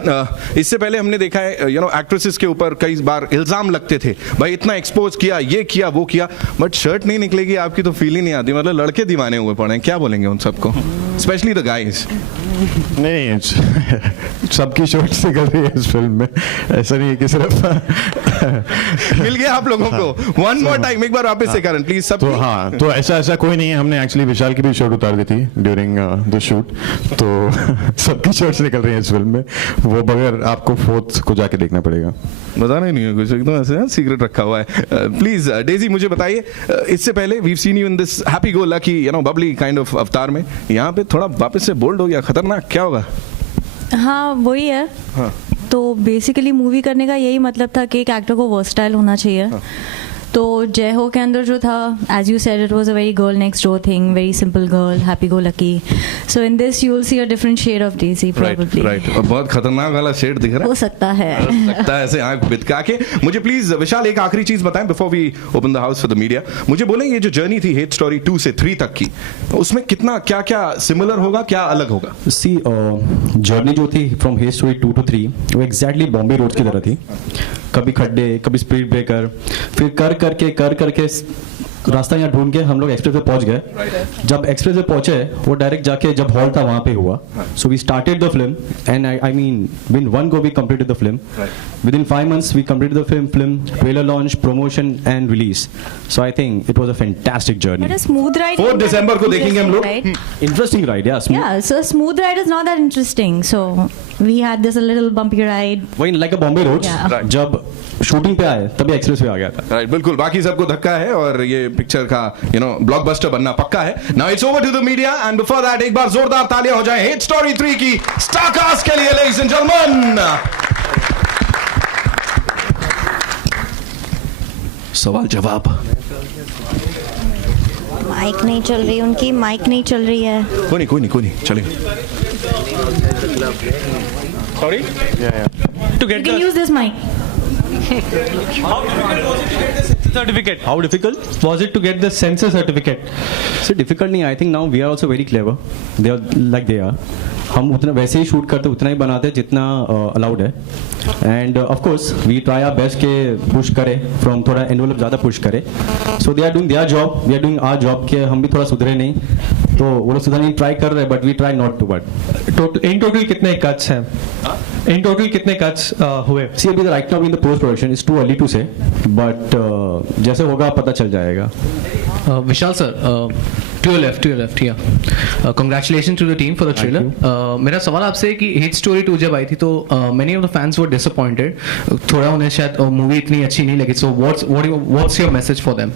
इससे पहले हमने देखा है यू नो एक्ट्रेसेस के ऊपर कई बार इल्जाम लगते थे, भाई इतना एक्सपोज किया, ये किया, वो किया, बट शर्ट नहीं निकलेगी आपकी तो फील ही नहीं आती. मतलब लड़के दीवाने हुए पड़े हैं. क्या बोलेंगे उन सबको, स्पेशली द गाइज? नहीं, सबकी शर्ट से कर रही है इस फिल्म में, ऐसा नहीं है कि सिर्फ मिल गया आप लोगों को. वन मोर टाइम, एक बार वापस से करण प्लीज. सब तो हाँ, तो ऐसा कोई नहीं है. हमने एक्चुअली विशाल की भी शर्ट उतार दी थी ड्यूरिंग द शूट, तो सब सबकी शर्ट्स निकल रही हैं इस फिल्म में, वो बगैर आपको फोर्थ को जाके देखना पड़ेगा। बताना ही नहीं है कुछ, एकदम ऐसे सीक्रेट रखा हुआ है। प्लीज डेजी मुझे बताइए, इससे पहले we seen you in this happy go lucky bubbly kind of अवतार में, यहाँ पे थोड़ा वापस से बोल्ड हो गया, खतरनाक, क्या होगा? हाँ वही है। हाँ। तो बेसिकली मूवी करने का यही मतलब था कि एक एक्टर को वर्सटाइल होना चाहिए। हाँ। तो जय हो के अंदर जो था, as you said, it was a very girl next door thing, very simple girl, happy go lucky. So in this you will see a different shade of Daisy probably. Right, और बहुत खतरनाक वाला शेड दिख रहा है, हो सकता है ऐसे आंख बितका के। मुझे प्लीज विशाल एक आखिरी चीज बताएं before we open the house for the media. मुझे बोलें ये जो जर्नी थी हेट स्टोरी 2 से 3 तक की, उसमें कितना क्या क्या सिमिलर होगा, क्या अलग होगा? सी जर्नी जो थी फ्रॉम हेट स्टोरी 2 to 3 वो एग्जैक्टली बॉम्बे रोड की तरह थी। कभी खड्डे, कभी स्पीड ब्रेकर, फिर कर करके रास्ता यहाँ ढूंढ के हम लोग एक्सप्रेस पे पहुंच गए। जब एक्सप्रेस पे पहुंचे वो डायरेक्ट जाके जब हॉल था वहां पे हुआ। So we started the film and I mean win 1 go we completed the film. Within 5 months we completed the film, trailer launch, promotion and release. So I think it was a fantastic journey. But a smooth ride. 4 दिसंबर को देखेंगे हम लोग। Interesting ride, yeah. Yeah, so a smooth ride is not that interesting. So we had this a little bumpy ride. वही like a Bombay Roads. Yeah. जब shooting पे आए तभी एक्सप्रेस पे आ गया था। राइट, बिल्कुल, बाकी सबको धक्का है और ये पिक्चर का ब्लॉकबस्टर बनना पक्का है। Now it's over to the media and before that एक बार जोरदार तालियां हो जाए हेट स्टोरी 3 की स्टार कास्ट के लिए, लेडीज एंड जेंटलमैन। सवाल जवाब। माइक नहीं चल रही उनकी, माइक नहीं चल रही है। कोई नहीं चलेगा। Sorry? You can use this mic. How difficult was it to get the censor certificate? So difficult नहीं, I think now we are also very clever. They are like they are. हम उतना वैसे ही शूट करते, उतना ही बनाते जितना allowed है। And of course we try our best के पुश करें, फ्रॉम थोड़ा एनवेलप ज़्यादा पुश करें। So they are doing their job, we are doing our job, कि हम भी थोड़ा सुधरे नहीं, तो वो लोग सुधरने ट्राई कर रहे हैं, but we try not to. But in total कितने कट्स हैं? इन टोटल कितने कट्स हुए? सी अभी right now in the post production, it's too early to say, but जैसे होगा पता चल जाएगा। Vishal sir, to your left, yeah. Congratulations to the team for the trailer. मेरा सवाल आपसे है कि Hate Story 2 जब आई थी तो many of the fans were disappointed. थोड़ा उन्हें शायद मूवी इतनी अच्छी नहीं लगी. So what's your message for them?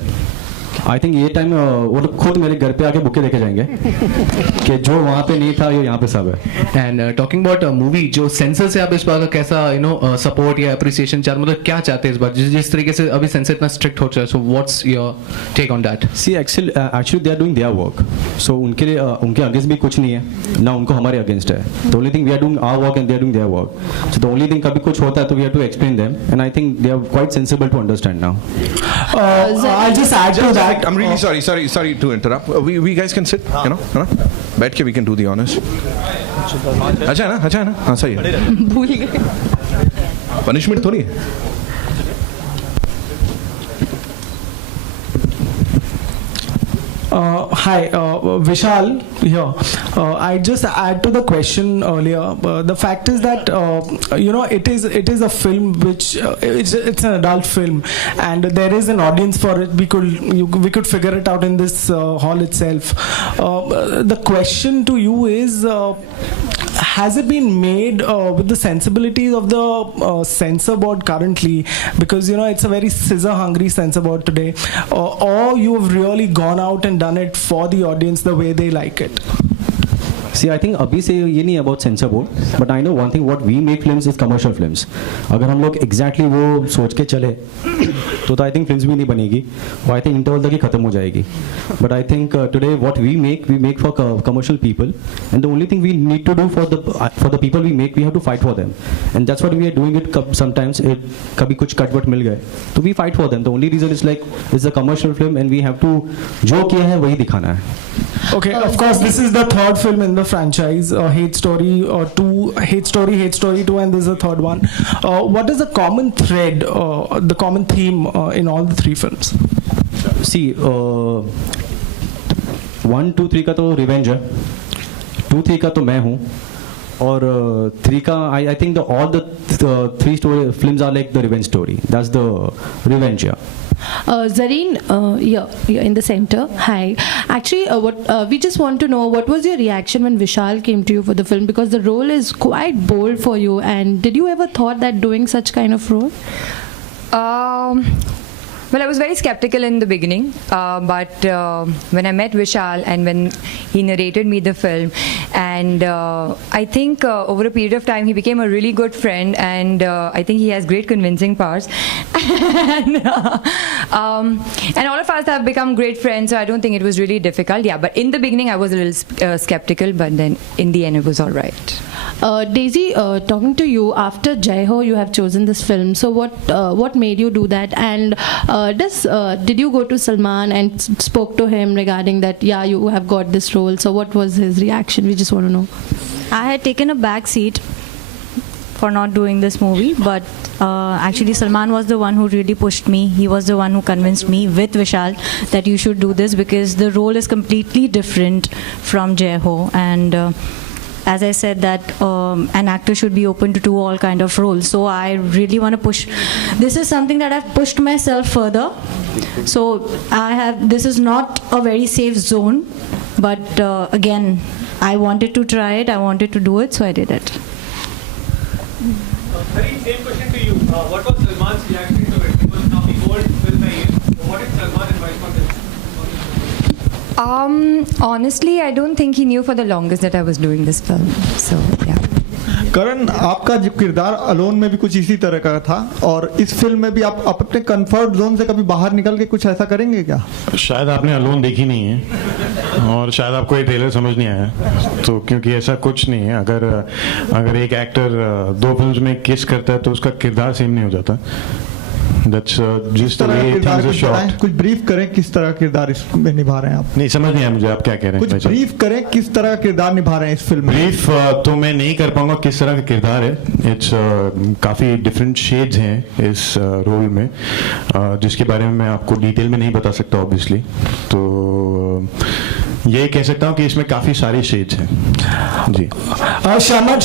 I think ये टाइम वो लोग खुद मेरे घर पे आके बुके देखे जाएंगे कि जो वहाँ पे नहीं था ये यहाँ पे सब है। एंड टॉकिंग अबाउट मूवी, जो सेंसर से आप इस बार का कैसा सपोर्ट या अप्रिसिएशन चाहते, मतलब क्या चाहते हैं इस बार, जिस तरीके से अभी सेंसर इतना स्ट्रिक्ट हो चुका है, so what's your take on that? See actually they are doing their work, so उनके लिए उनके अगेंस्ट भी कुछ नहीं है ना, उनको हमारे अगेंस्ट है। The only thing we are doing our work and they are doing their work. So the only thing कभी कुछ होता है तो we have to explain them, and I think they are quite sensible to understand now. I'll just add to that. I'm really sorry to interrupt. We guys can sit, बैठ के we can do the honors. अच्छा है ना? हाँ सही है। भूल गए। पनिशमेंट थोड़ी है। Hi, Vishal here. I just add to the question earlier. The fact is that it is a film which it's an adult film, and there is an audience for it. We could figure it out in this hall itself. The question to you is, has it been made with the sensibilities of the censor board currently? Because it's a very scissor hungry censor board today, or you have really gone out and done it for the audience the way they like it? See, I think अभी से ये नहीं about censor board, but I know one thing, what we make films is commercial films. अगर हम लोग exactly वो सोच के चले तो I think films भी नहीं बनेगी, और I think interval तक ही खत्म हो जाएगी. But I think today what we make for commercial people, and the only thing we need to do for the people we make, we have to fight for them, and that's what we are doing it. Sometimes कभी कुछ cut what मिल गए तो we fight for them. The only reason is like it's a commercial film and we have to जो किया है वही दिखाना है. Okay, of course, this is the third film in the franchise, Hate Story 2, Hate Story 2, and this is the third one. What is the common thread, the common theme in all the three films? See, 1, 2, 3 का तो revenge है, 2, 3 का तो मैं हूँ, और 3 का I think all the 3 story films are like the revenge story. That's the revenge, yeah. Zareen, you're in the center. Hi. Actually, we just want to know what was your reaction when Vishal came to you for the film, because the role is quite bold for you. And did you ever thought that doing such kind of role? Well, I was very skeptical in the beginning, but when I met Vishal and when he narrated me the film, and I think over a period of time he became a really good friend, and I think he has great convincing powers. And all of us have become great friends, so I don't think it was really difficult. Yeah, but in the beginning I was a little skeptical, but then in the end it was all right. Daisy, talking to you after Jai Ho, you have chosen this film. So what made you do that? And did you go to Salman and spoke to him regarding that? Yeah, you have got this role. So what was his reaction? We just want to know. I had taken a back seat for not doing this movie, but actually Salman was the one who really pushed me. He was the one who convinced me with Vishal that you should do this, because the role is completely different from Jai Ho, and as I said that an actor should be open to do all kind of roles. So I really want to push. This is something that I've pushed myself further. So this is not a very safe zone, but again, I wanted to try it. I wanted to do it, so I did it. Very same question to you. What was Salman's reaction to it? Because now the old film hai ye. What did Salman advise on this? Honestly, I don't think he knew for the longest that I was doing this film. So yeah. करण, आपका जो किरदार alone में भी कुछ इसी तरह का था, और इस फिल्म में भी आप अपने कंफर्ट जोन से कभी बाहर निकल के कुछ ऐसा करेंगे क्या? शायद आपने अलोन देखी नहीं है और शायद आपको ये ट्रेलर समझ नहीं आया, तो क्योंकि ऐसा कुछ नहीं है. अगर एक एक्टर 2 फिल्म्स में किस करता है तो उसका किरदार सेम नहीं हो जाता. That's just the way things are shot. कुछ ब्रीफ करें किस तरह का किरदार इसमें निभा रहे हैं आप? नहीं समझ नहीं आया मुझे आप क्या कह रहे हैं. कुछ ब्रीफ करें किस तरह का किरदार निभा रहे हैं इस फिल्म में. ब्रीफ तो मैं नहीं कर पाऊंगा किस तरह का किरदार है. इट्स काफी डिफरेंट शेड्स हैं इस रोल में, जिसके बारे में मैं आपको डिटेल में नहीं बता सकता ऑब्वियसली. तो ये कह सकता हूँ कि इसमें काफी सारे शेड्स हैं. जी. Sharman,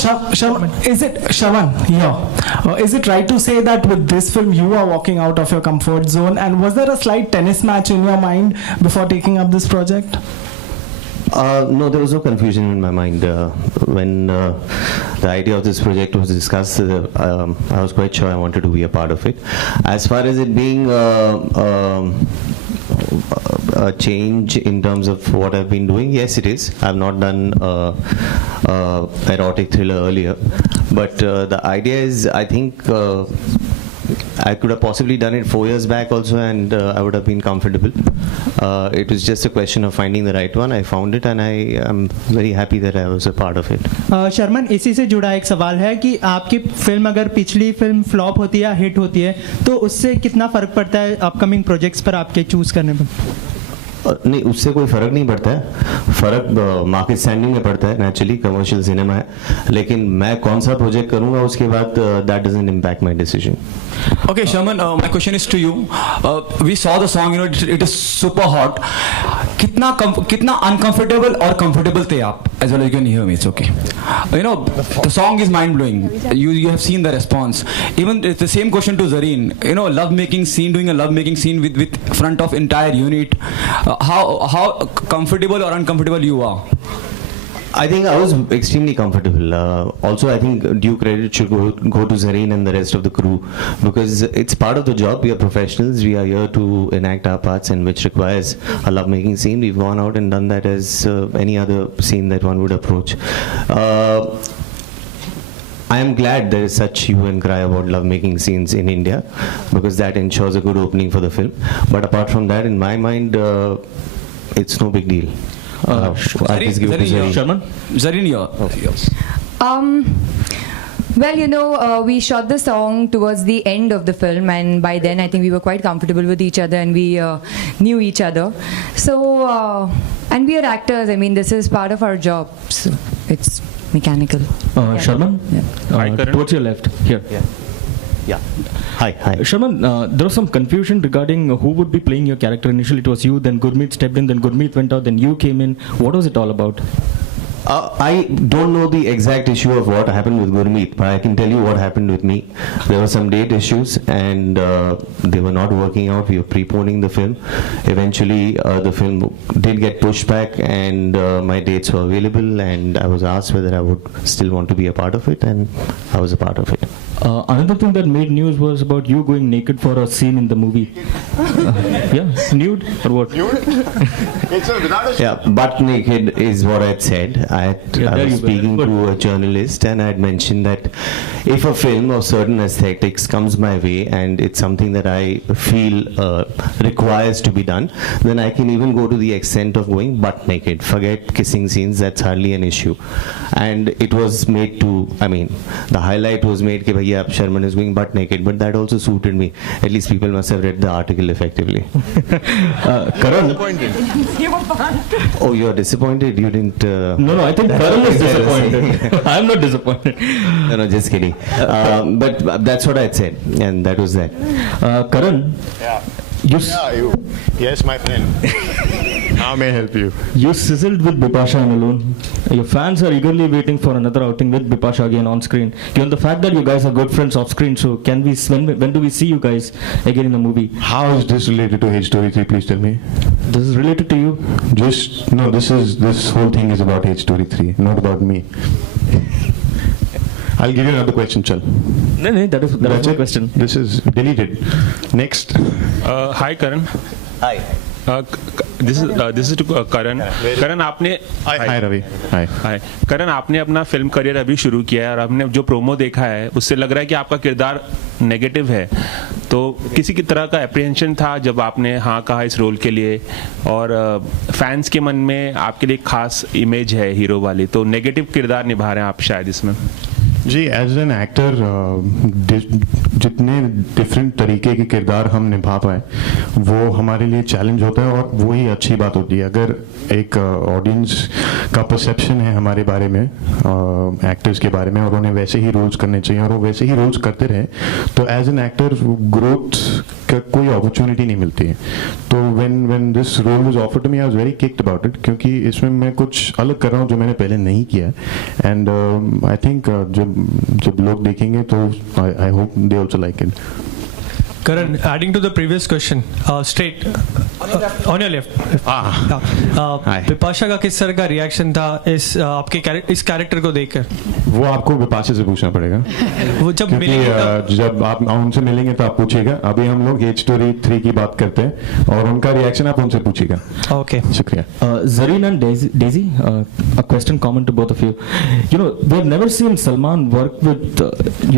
is it right to say that with this film you are walking out of your comfort zone, and was there a slight tennis match in your mind before taking up this project? No, there was no confusion in my mind. When the idea of this project was discussed, I was quite sure I wanted to be a part of it. As far as it being a change in terms of what I've been doing, yes it is. I've not done erotic thriller earlier, but the idea is, I think I could have possibly done it 4 years back also, and I would have been comfortable. It was just a question of finding the right one. I found it, and I am very happy that I was a part of it. Sharman, इसी से जुड़ा एक सवाल है कि आपकी film अगर पिछली फिल्म फ्लॉप होती है या हिट होती है, तो उससे कितना फर्क पड़ता है अपकमिंग प्रोजेक्ट्स पर आपके चूज करने पर? नहीं, उससे कोई फ़र्क नहीं पड़ता है. फ़र्क मार्केट स्टैंडिंग में पड़ता है. नेचुरली कमर्शियल सिनेमा है, लेकिन मैं कौन सा प्रोजेक्ट करूंगा उसके बाद that doesn't impact my decision. Okay, Sharman, my question is to you. We saw the song, it is super hot. कितना uncomfortable और comfortable थे आप? As well as you can hear me, it's okay. The song is mind blowing. You have seen the response. Even it's the same question to Zareen. Love making scene, doing a love making scene with front of entire unit. How comfortable or uncomfortable you are? I think I was extremely comfortable. Also, I think due credit should go to Zareen and the rest of the crew, because it's part of the job. We are professionals. We are here to enact our parts, and which requires a love-making scene. We've gone out and done that as any other scene that one would approach. I am glad there is such hue and cry about love-making scenes in India, because that ensures a good opening for the film. But apart from that, in my mind, it's no big deal. Zareen, well, we shot the song towards the end of the film, and by then I think we were quite comfortable with each other, and we knew each other. So, and we are actors. I mean, this is part of our job, so it's mechanical. Sharman, towards your left here. Yeah. Hi. Sharman, there was some confusion regarding who would be playing your character. Initially it was you, then Gurmeet stepped in, then Gurmeet went out, then you came in. What was it all about? I don't know the exact issue of what happened with Gurmeet, but I can tell you what happened with me. There were some date issues and they were not working out. We were preponing the film. Eventually, the film did get pushed back and my dates were available, and I was asked whether I would still want to be a part of it, and I was a part of it. Another thing that made news was about you going naked for a scene in the movie. Yeah, nude or what? Yeah, butt naked is what I'd said. I was speaking to a journalist and I had mentioned that if a film of certain aesthetics comes my way and it's something that I feel requires to be done, then I can even go to the extent of going butt naked. Forget kissing scenes, that's hardly an issue. And it was made to, I mean, the highlight was made that yeah, Sharman is going butt naked, but that also suited me. At least people must have read the article effectively. Karan? Oh, you're disappointed? You didn't... No, I think Karan is disappointed. I'm not disappointed. No, just kidding. But that's what I said, and that was that. Karan? Yeah. Yes, my friend. How may I help you? You sizzled with Bipasha and Alone. Your fans are eagerly waiting for another outing with Bipasha again on screen. Given the fact that you guys are good friends off screen, so can we? When do we see you guys again in the movie? How is this related to H-Story 3? Please tell me. This is related to you? No. This whole thing is about H-Story 3, not about me. I'll give you another question, Chal. No, that is my question. This is deleted. Next. Hi, Karan. Hi. This is to Karan. Karan, आपने Hi Ravi. Hi. Karan, आपने अपना film career अभी शुरू किया है और हमने जो प्रोमो देखा है उससे लग रहा है कि आपका किरदार नेगेटिव है. तो किसी की तरह का एप्रीहेंशन था जब आपने हाँ कहा इस रोल के लिए, और फैंस के मन में आपके लिए खास इमेज है हीरो वाली, तो नेगेटिव किरदार निभा रहे हैं आप शायद इसमें. जी, एज एन एक्टर जितने डिफरेंट तरीके के किरदार हम निभा पाए वो हमारे लिए चैलेंज होता है और वो ही अच्छी बात होती है. अगर एक ऑडियंस का परसेप्शन है हमारे बारे में, एक्टर्स के बारे में, और उन्हें वैसे ही रोल्स करने चाहिए और वो वैसे ही रोल्स करते रहे, तो एज एन एक्टर ग्रोथ का कोई अपॉर्चुनिटी नहीं मिलती है. तो when this role was offered to me I was very kicked about it, क्योंकि इसमें मैं कुछ अलग कर रहा हूँ जो मैंने पहले नहीं किया. एंड आई थिंक जब लोग देखेंगे तो I hope they also like it. Karan, adding to the previous question, straight on your left. Bipasha का किस तरह का रिएक्शन था इस कैरेक्टर को देखकर? वो आपको बिपाशा से पूछना पड़ेगा. वो जब मिलेंगे, जब आप उनसे मिलेंगे तो आप पूछिएगा. अभी हम लोग H-Story 3 की बात करते हैं और उनका रिएक्शन आप उनसे पूछिएगा. Okay. शुक्रिया. Zareen and Daisy, a question common to both of you. You know, we have never seen Salman work with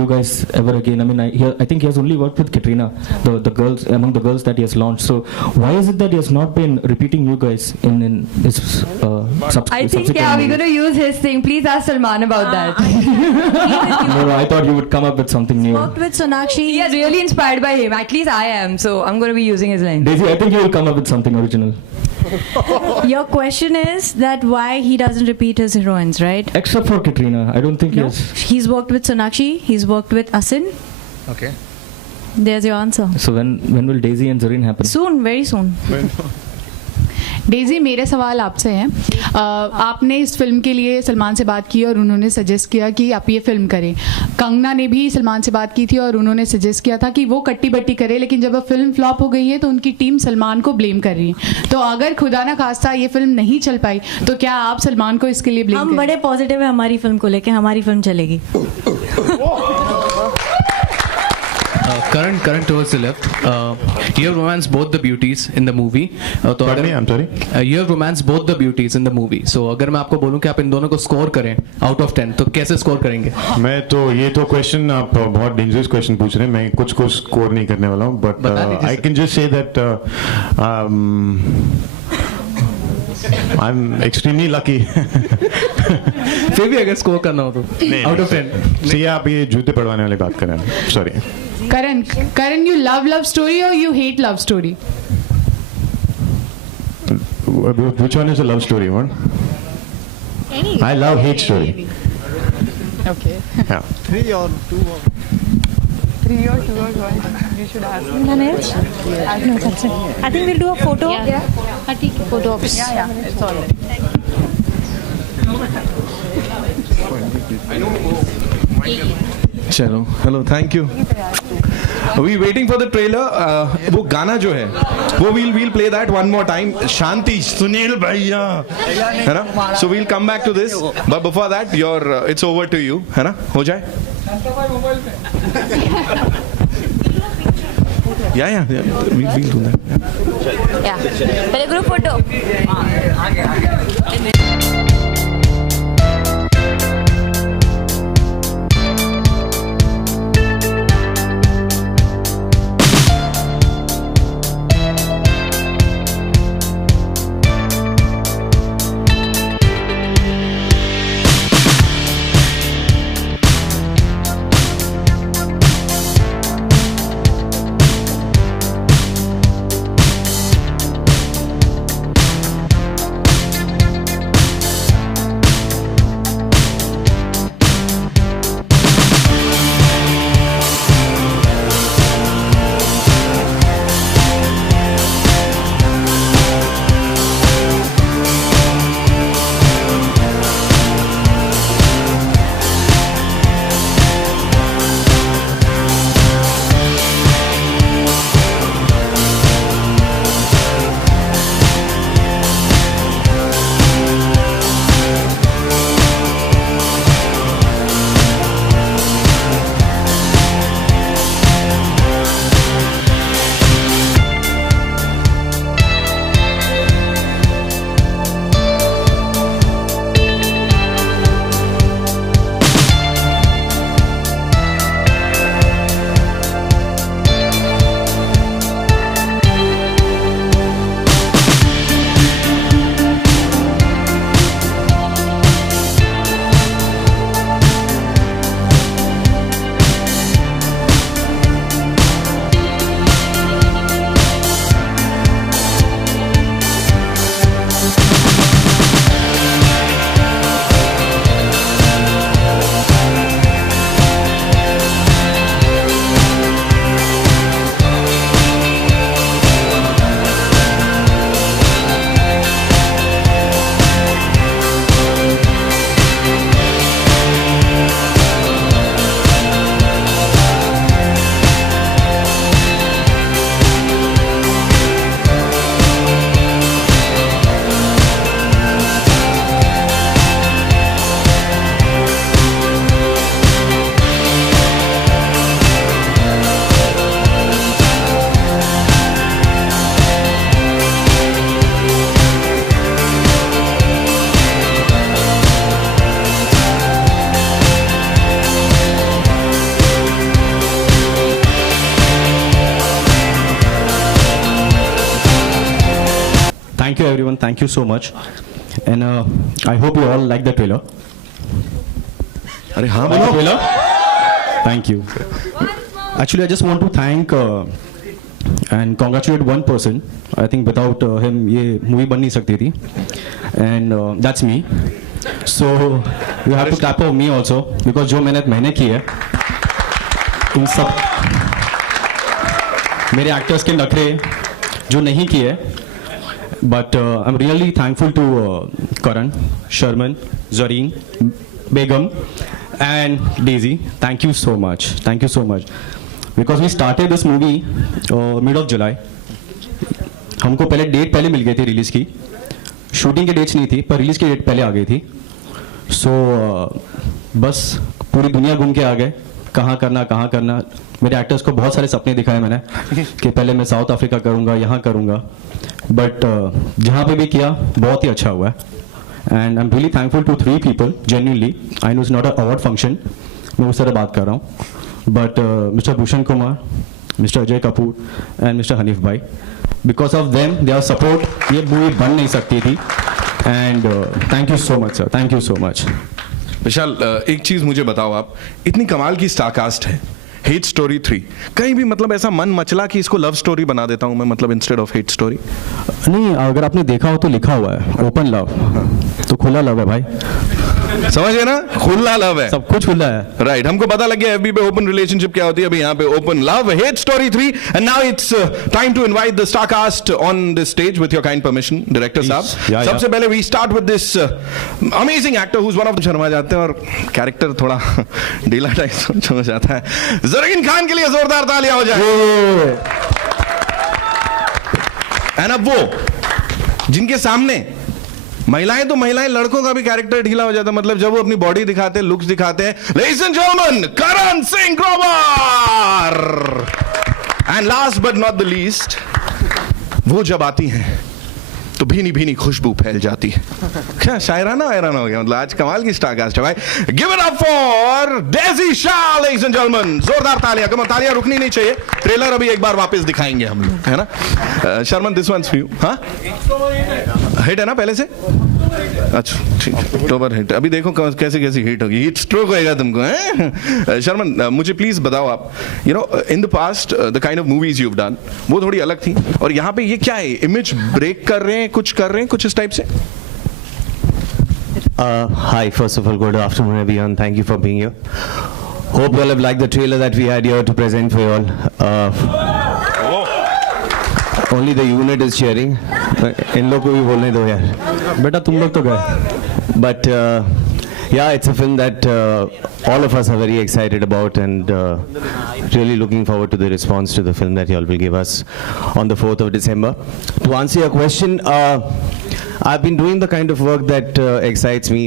you guys ever again. I mean, I think he has only worked with Katrina. The girls, among the girls that he has launched. So why is it that he has not been repeating you guys in his I think we're going to use his thing. Please ask Salman about that. No, I thought you would come up with something new. Worked with Sonakshi. We are really inspired by him. At least I am. So I'm going to be using his line. Daisy, I think you will come up with something original. Your question is that why he doesn't repeat his heroines, right? Except for Katrina, I don't think he has. He's worked with Sonakshi. He's worked with Asin. Okay. There's your answer. So when will Daisy and Zareen happen? Soon, very soon. Daisy, मेरे सवाल आपसे हैं. आपने इस film के लिए सलमान से बात की और उन्होंने सजेस्ट किया कि आप ये फिल्म करें. कंगना ने भी सलमान से बात की थी और उन्होंने सजेस्ट किया था कि वो कट्टी बट्टी करे, लेकिन जब अब फिल्म फ्लॉप हो गई है तो उनकी टीम सलमान को ब्लेम कर रही है. तो अगर खुदा ना खास्ता ये फिल्म नहीं चल पाई तो क्या आप सलमान को इसके लिए ब्लेम हम बड़े पॉजिटिव है हमारी फिल्म को लेकर, हमारी फिल्म चलेगी. Karan towards the left. You have romanced both the beauties in the movie. Pardon me, I'm sorry. You have romanced both the beauties in the movie. So अगर मैं आपको बोलूं कि आप इन दोनों को स्कोर करें out of 10, तो कैसे स्कोर करेंगे? मैं तो ये तो क्वेश्चन आप बहुत डेंजरस क्वेश्चन पूछ रहे हैं. मैं कुछ को स्कोर नहीं करने वाला हूँ, but I can just say that I'm extremely lucky. फिर भी अगर स्कोर करना हो तो out of 10. See, आप ये जूते पड़वाने वाली बात कर रहे हैं. Sorry. Karan, you love story or you hate love story? Which one is a love story? One? I love hate story. Okay. Yeah. 3 or 2 or 3 or 2 or 1. You should ask him. I think we'll do a photo. Yeah. Photo ops. Yeah, it's all right. चलो hello thank you we waiting for the trailer वो गाना जो है वो we'll play that one more time Shanti Sunil bhaiya है ना so we'll come back to this but before that your it's over to you है ना हो जाए या वील डू दैट या पहले group photo Thank you everyone, thank you so much, and I hope you all like the trailer. अरे हाँ बोलो trailer. Thank you. Actually, I just want to thank and congratulate one person. I think without him ये movie बन नहीं सकती थी, and that's me. So you have to clap for me also because जो मेहनत मैंने की है इन सब मेरे एक्टर्स के नखरे जो नहीं किए. But I'm really thankful to Karan, Sharman, Zareen, Begum, and Daisy. Thank you so much. Thank you so much. Because we started this movie mid of July. हमको पहले डेट पहले मिल गई थी रिलीज की. शूटिंग की डेट्स नहीं थी पर रिलीज की डेट पहले आ गई थी. So बस पूरी दुनिया घूम के आ गए. कहाँ करना. मेरे एक्टर्स को बहुत सारे सपने दिखाए मैंने कि पहले मैं साउथ अफ्रीका करूँगा, यहाँ करूँगा, बट जहाँ पे भी किया बहुत ही अच्छा हुआ है. And I am really thankful to 3 people genuinely. I know it's not a award function, मैं उस तरह बात कर रहा हूँ, but mister Bhushan Kumar, mister Ajay Kapoor and mister Hanif bhai, because of them their support ये मूवी बन नहीं सकती थी. And thank you so much sir, thank you so much. Vishal, एक चीज मुझे बताओ, आप इतनी कमाल की स्टारकास्ट है, हेट स्टोरी 3, कहीं भी मतलब ऐसा मन मचला कि इसको लव स्टोरी बना देता हूं मैं, मतलब इंस्टेड ऑफ हेट स्टोरी? नहीं, अगर आपने देखा हो तो लिखा हुआ है ओपन लव, तो खुला लव है भाई. समझ गए ना, खुला लव है, सब कुछ खुला है। राइट, हमको पता लग गया एफबी पे ओपन रिलेशनशिप क्या होती है, अभी यहाँ पे open love, hate story 3, and now it's time to invite the star cast on this stage with your kind permission, director साहब। सबसे पहले we start with this amazing actor who is one of the, Sharma जाते हैं और character थोड़ा ढीला type समझ आता है, ज़रीन खान के लिए जोरदार तालियां हो जाए। एंड अब वो जिनके सामने महिलाएं तो महिलाएं, लड़कों का भी कैरेक्टर ढीला हो जाता है, मतलब जब वो अपनी बॉडी दिखाते हैं, लुक्स दिखाते हैं, ladies and gentleman, Karan Singh Grover. And last but not the least, वो जब आती हैं तो भीनी भीनी खुशबू फैल जाती है। क्या शायराना वैराना हो गया, मतलब आज कमाल की स्टार कास्ट है भाई। Give it up for Daisy Shah ladies and gentleman, जोरदार तालियां, कम तालियां रुकनी नहीं चाहिए, ट्रेलर अभी एक बार वापस दिखाएंगे हम लोग, है ना। Sharman this one's for you. हाँ हिट है ना पहले से, अच्छा ठीक है, अक्टूबर हिट, अभी देखो कैसे कैसी हिट होगी, हिट स्ट्रोक होएगा तुमको, हैं। शर्मन मुझे प्लीज बताओ आप, you know in the past the kind of movies you have done वो थोड़ी अलग थी, और यहाँ पे ये क्या है, इमेज ब्रेक कर रहे हैं, कुछ कर रहे हैं कुछ इस टाइप से? Hi, first of all, good afternoon everyone. Thank you for being here. Hope you all have liked the trailer that we had here to present for you all. Only the unit is cheering. इन लोग को भी बोलने दो यार, बेटा तुम लोग तो गए. But yeah, it's a film that all of us are very excited about, and really looking forward to the response to the film that you all will give us on the 4th of December. To answer your question, I've been doing the kind of work that excites me,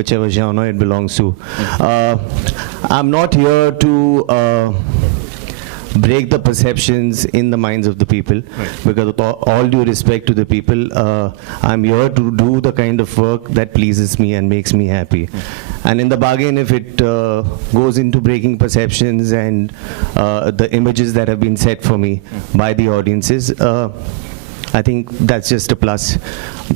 whichever genre it belongs to. I'm not here to break the perceptions in the minds of the people, because with all due respect to the people, I'm here to do the kind of work that pleases me and makes me happy. And in the bargain, if it goes into breaking perceptions and the images that have been set for me by the audiences, I think that's just a plus.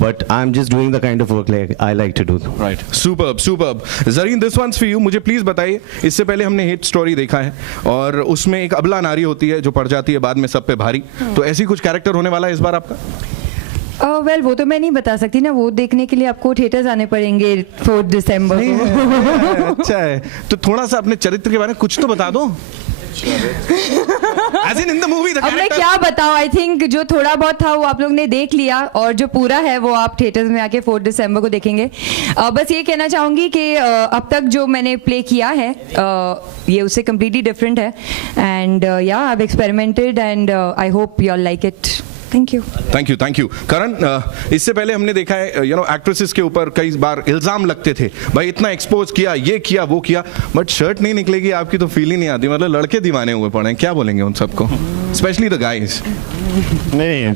But I'm just doing the kind of work like I like to do. Right. Superb, superb. Zareen, this one's for you. मुझे please बताइए, इससे पहले हमने hit story देखा है और उसमें एक अबला नारी होती है जो पड़ जाती है बाद में सब पे भारी, तो ऐसी कुछ कैरेक्टर होने वाला है इस बार आपका? वेल वो तो मैं नहीं बता सकती ना, वो देखने के लिए आपको थिएटर्स आने पड़ेंगे 4 दिसंबर को। अच्छा है, तो थोड़ा सा अपने चरित्र के बारे में कुछ तो बता दो। As in the movie, the अब मैं क्या बताऊं, आई थिंक जो थोड़ा बहुत था वो आप लोग ने देख लिया, और जो पूरा है वो आप थिएटर्स में आके 4 दिसंबर को देखेंगे। बस ये कहना चाहूंगी कि अब तक जो मैंने प्ले किया है ये उससे कम्प्लीटली डिफरेंट है, and yeah I have experimented and I hope you all like it. Thank you. Thank you, thank you. Karan, इससे पहले हमने देखा है यू नो एक्ट्रेसेस के ऊपर कई बार इल्जाम लगते थे, भाई इतना एक्सपोज किया, ये किया वो किया, बट शर्ट नहीं निकलेगी आपकी तो फील ही नहीं आती, मतलब लड़के दीवाने हुए पड़े हैं, क्या बोलेंगे उन सबको, स्पेशली द गाइज? नहीं,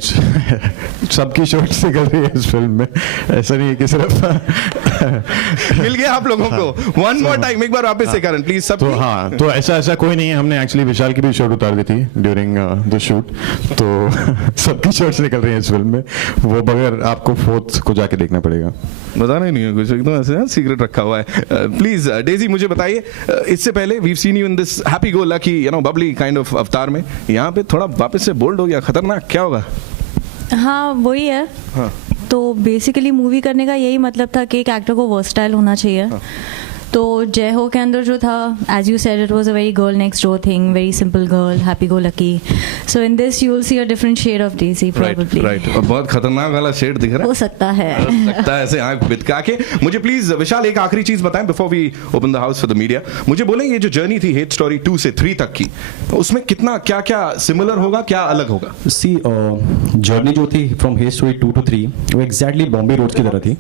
सबकी शर्ट निकल रही है इस फिल्म में, ऐसा नहीं है कि सिर्फ मिल गया आप लोगों को। वन मोर टाइम, एक बार वापस से करण प्लीज सब। तो हाँ, तो ऐसा कोई नहीं है, हमने एक्चुअली विशाल की भी शर्ट उतार दी थी ड्यूरिंग द शूट, तो सबकी शर्ट्स निकल रही है इस फिल्म में, वो बगैर आपको 4th को जाके देखना पड़ेगा। बताना ही नहीं है कुछ, एकदम ऐसे सीक्रेट रखा हुआ है। प्लीज डेजी मुझे बताइए, इससे पहले we seen you in this happy go lucky you know bubbly kind of अवतार में, यहाँ पे थोड़ा वापस से बोल्ड हो गया, खतरनाक, क्या होगा? हाँ वही है। हाँ। तो बेसिकली मूवी करने का यही मतलब था कि एक एक्टर को वर्सटाइल होना चाहिए। हाँ। तो जय हो के अंदर जो था, as you said, it was a very girl next door thing, very simple girl, happy go lucky. So in this you will see a different shade of Daisy probably. Right, और बहुत खतरनाक वाला शेड दिख रहा है, हो सकता है ऐसे आंख बितका के। मुझे प्लीज विशाल एक आखिरी चीज बताएं before we open the house for the media, मुझे बोलें ये जो जर्नी थी हेट स्टोरी 2 से 3 तक की, उसमें कितना क्या क्या सिमिलर होगा, क्या अलग होगा? सी जर्नी जो थी फ्रॉम हेट स्टोरी 2 to 3 वो एग्जैक्टली बॉम्बे रोड की तरह थी,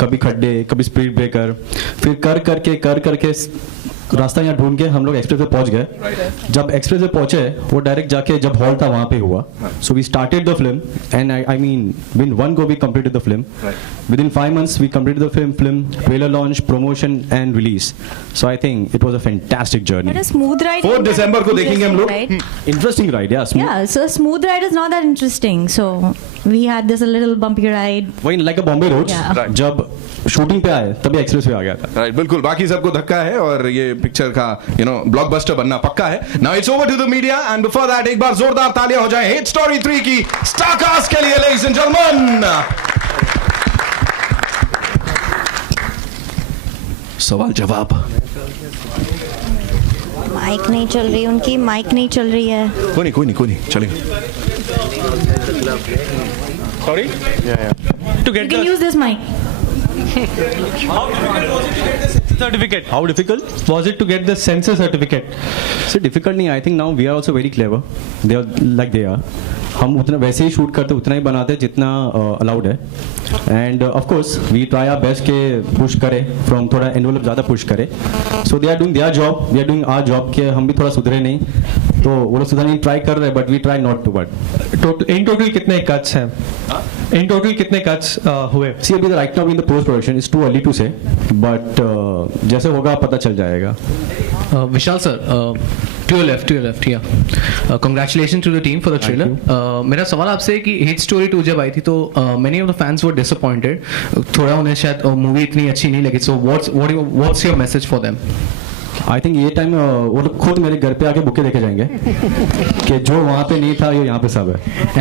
कभी खड्डे कभी स्पीड ब्रेकर, फिर कर करके रास्ता यहाँ ढूंढ के हम लोग एक्सप्रेस पे पहुंच गए। जब एक्सप्रेस पे पहुंचे वो डायरेक्ट जाके जब हॉल था वहाँ पे हुआ, so we started the film and I mean win 1 go we completed the film. Within 5 months we completed the film, trailer launch, promotion and release. So I think it was a fantastic journey. But a smooth ride. 4 दिसंबर को देखेंगे हम लोग। Interesting ride, yeah. Yeah, so a smooth ride is not that interesting. So we had this a little bumpy ride. वही like a Bombay roads. Yeah. जब shooting पे आए तभी एक्सप्रेस पे आ गया था। राइट, बिल्कुल, बाकी सबको धक्का है और ये पिक्चर का यू नो ब्लॉकबस्टर बनना पक्का है। Now it's over to the media and before that एक बार जोरदार तालियां हो जाए हेट स्टोरी 3 की स्टार कास्ट के लिए, लेडीज एंड जेंटलमैन। सवाल जवाब। माइक नहीं चल रही, उनकी माइक नहीं चल रही है। कोई नहीं चलेगा। Sorry? You can use this mic. How difficult was it to get the censor certificate? So difficult नहीं, I think now we are also very clever. They are like they are. हम उतना वैसे ही शूट करते उतना ही बनाते जितना allowed है and of course we try our best के पुश करें फ्रॉम थोड़ा एनवेलप ज़्यादा पुश करें so they are doing their job we are doing our job के हम भी थोड़ा सुधरे नहीं तो वो लोग सुधरने ट्राई कर रहे हैं but we try not to but in total कितने कट्स हैं इन टोटल कितने कट्स हुए सी अभी right now in the post production is too early to say but जैसे होगा पता चल जाएगा Vishal sir to your left, yeah. Congratulations to the team for the trailer. मेरा सवाल आपसे है कि हिट स्टोरी 2 जब आई थी तो many of the fans were disappointed. थोड़ा उन्हें शायद मूवी इतनी अच्छी नहीं लगी. So what's your message for them? I think ये टाइम वो लोग खुद मेरे घर पे आके बुके लेके जाएंगे कि जो वहाँ पे नहीं था ये यहाँ पे सब है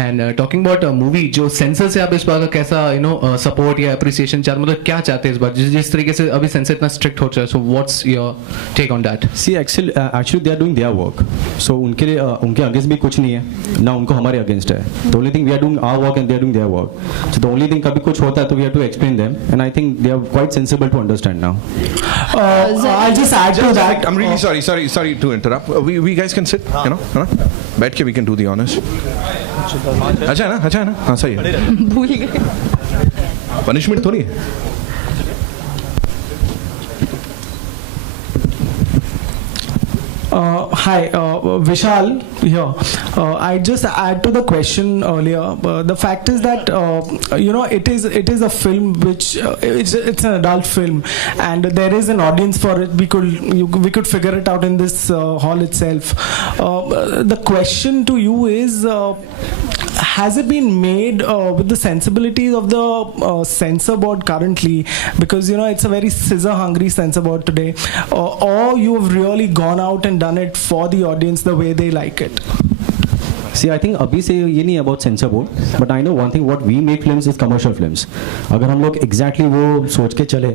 एंड टॉकिंग अबाउट मूवी जो सेंसर से आप इस बार का कैसा सपोर्ट या अप्रिसिएशन चाहते मतलब क्या चाहते हैं इस बार जिस तरीके से अभी सेंसर इतना स्ट्रिक्ट हो चुका है so what's your take on that see actually they are doing their work so उनके लिए उनके अगेंस्ट भी कुछ नहीं है ना उनको हमारे अगेंस्ट है the only thing we are doing our work and they are doing their work so the only thing कभी कुछ होता है तो we have to explain them and I think they are quite sensible to understand now I just add to that I'm really sorry to interrupt. We guys can sit, you know? बैठ के we can do the honors. अच्छा है ना? हाँ सही है. भूल गए. Punishment थोड़ी है. Hi, Vishal here. I just add to the question earlier. The fact is that it is a film which it's an adult film, and there is an audience for it. We could figure it out in this hall itself. The question to you is. Has it been made with the sensibilities of the censor board currently? Because it's a very scissor-hungry censor board today, or you have really gone out and done it for the audience the way they like it. See, I think अभी से ये नहीं about censor board, but I know one thing: what we make films is commercial films. अगर हम लोग exactly वो सोच के चले,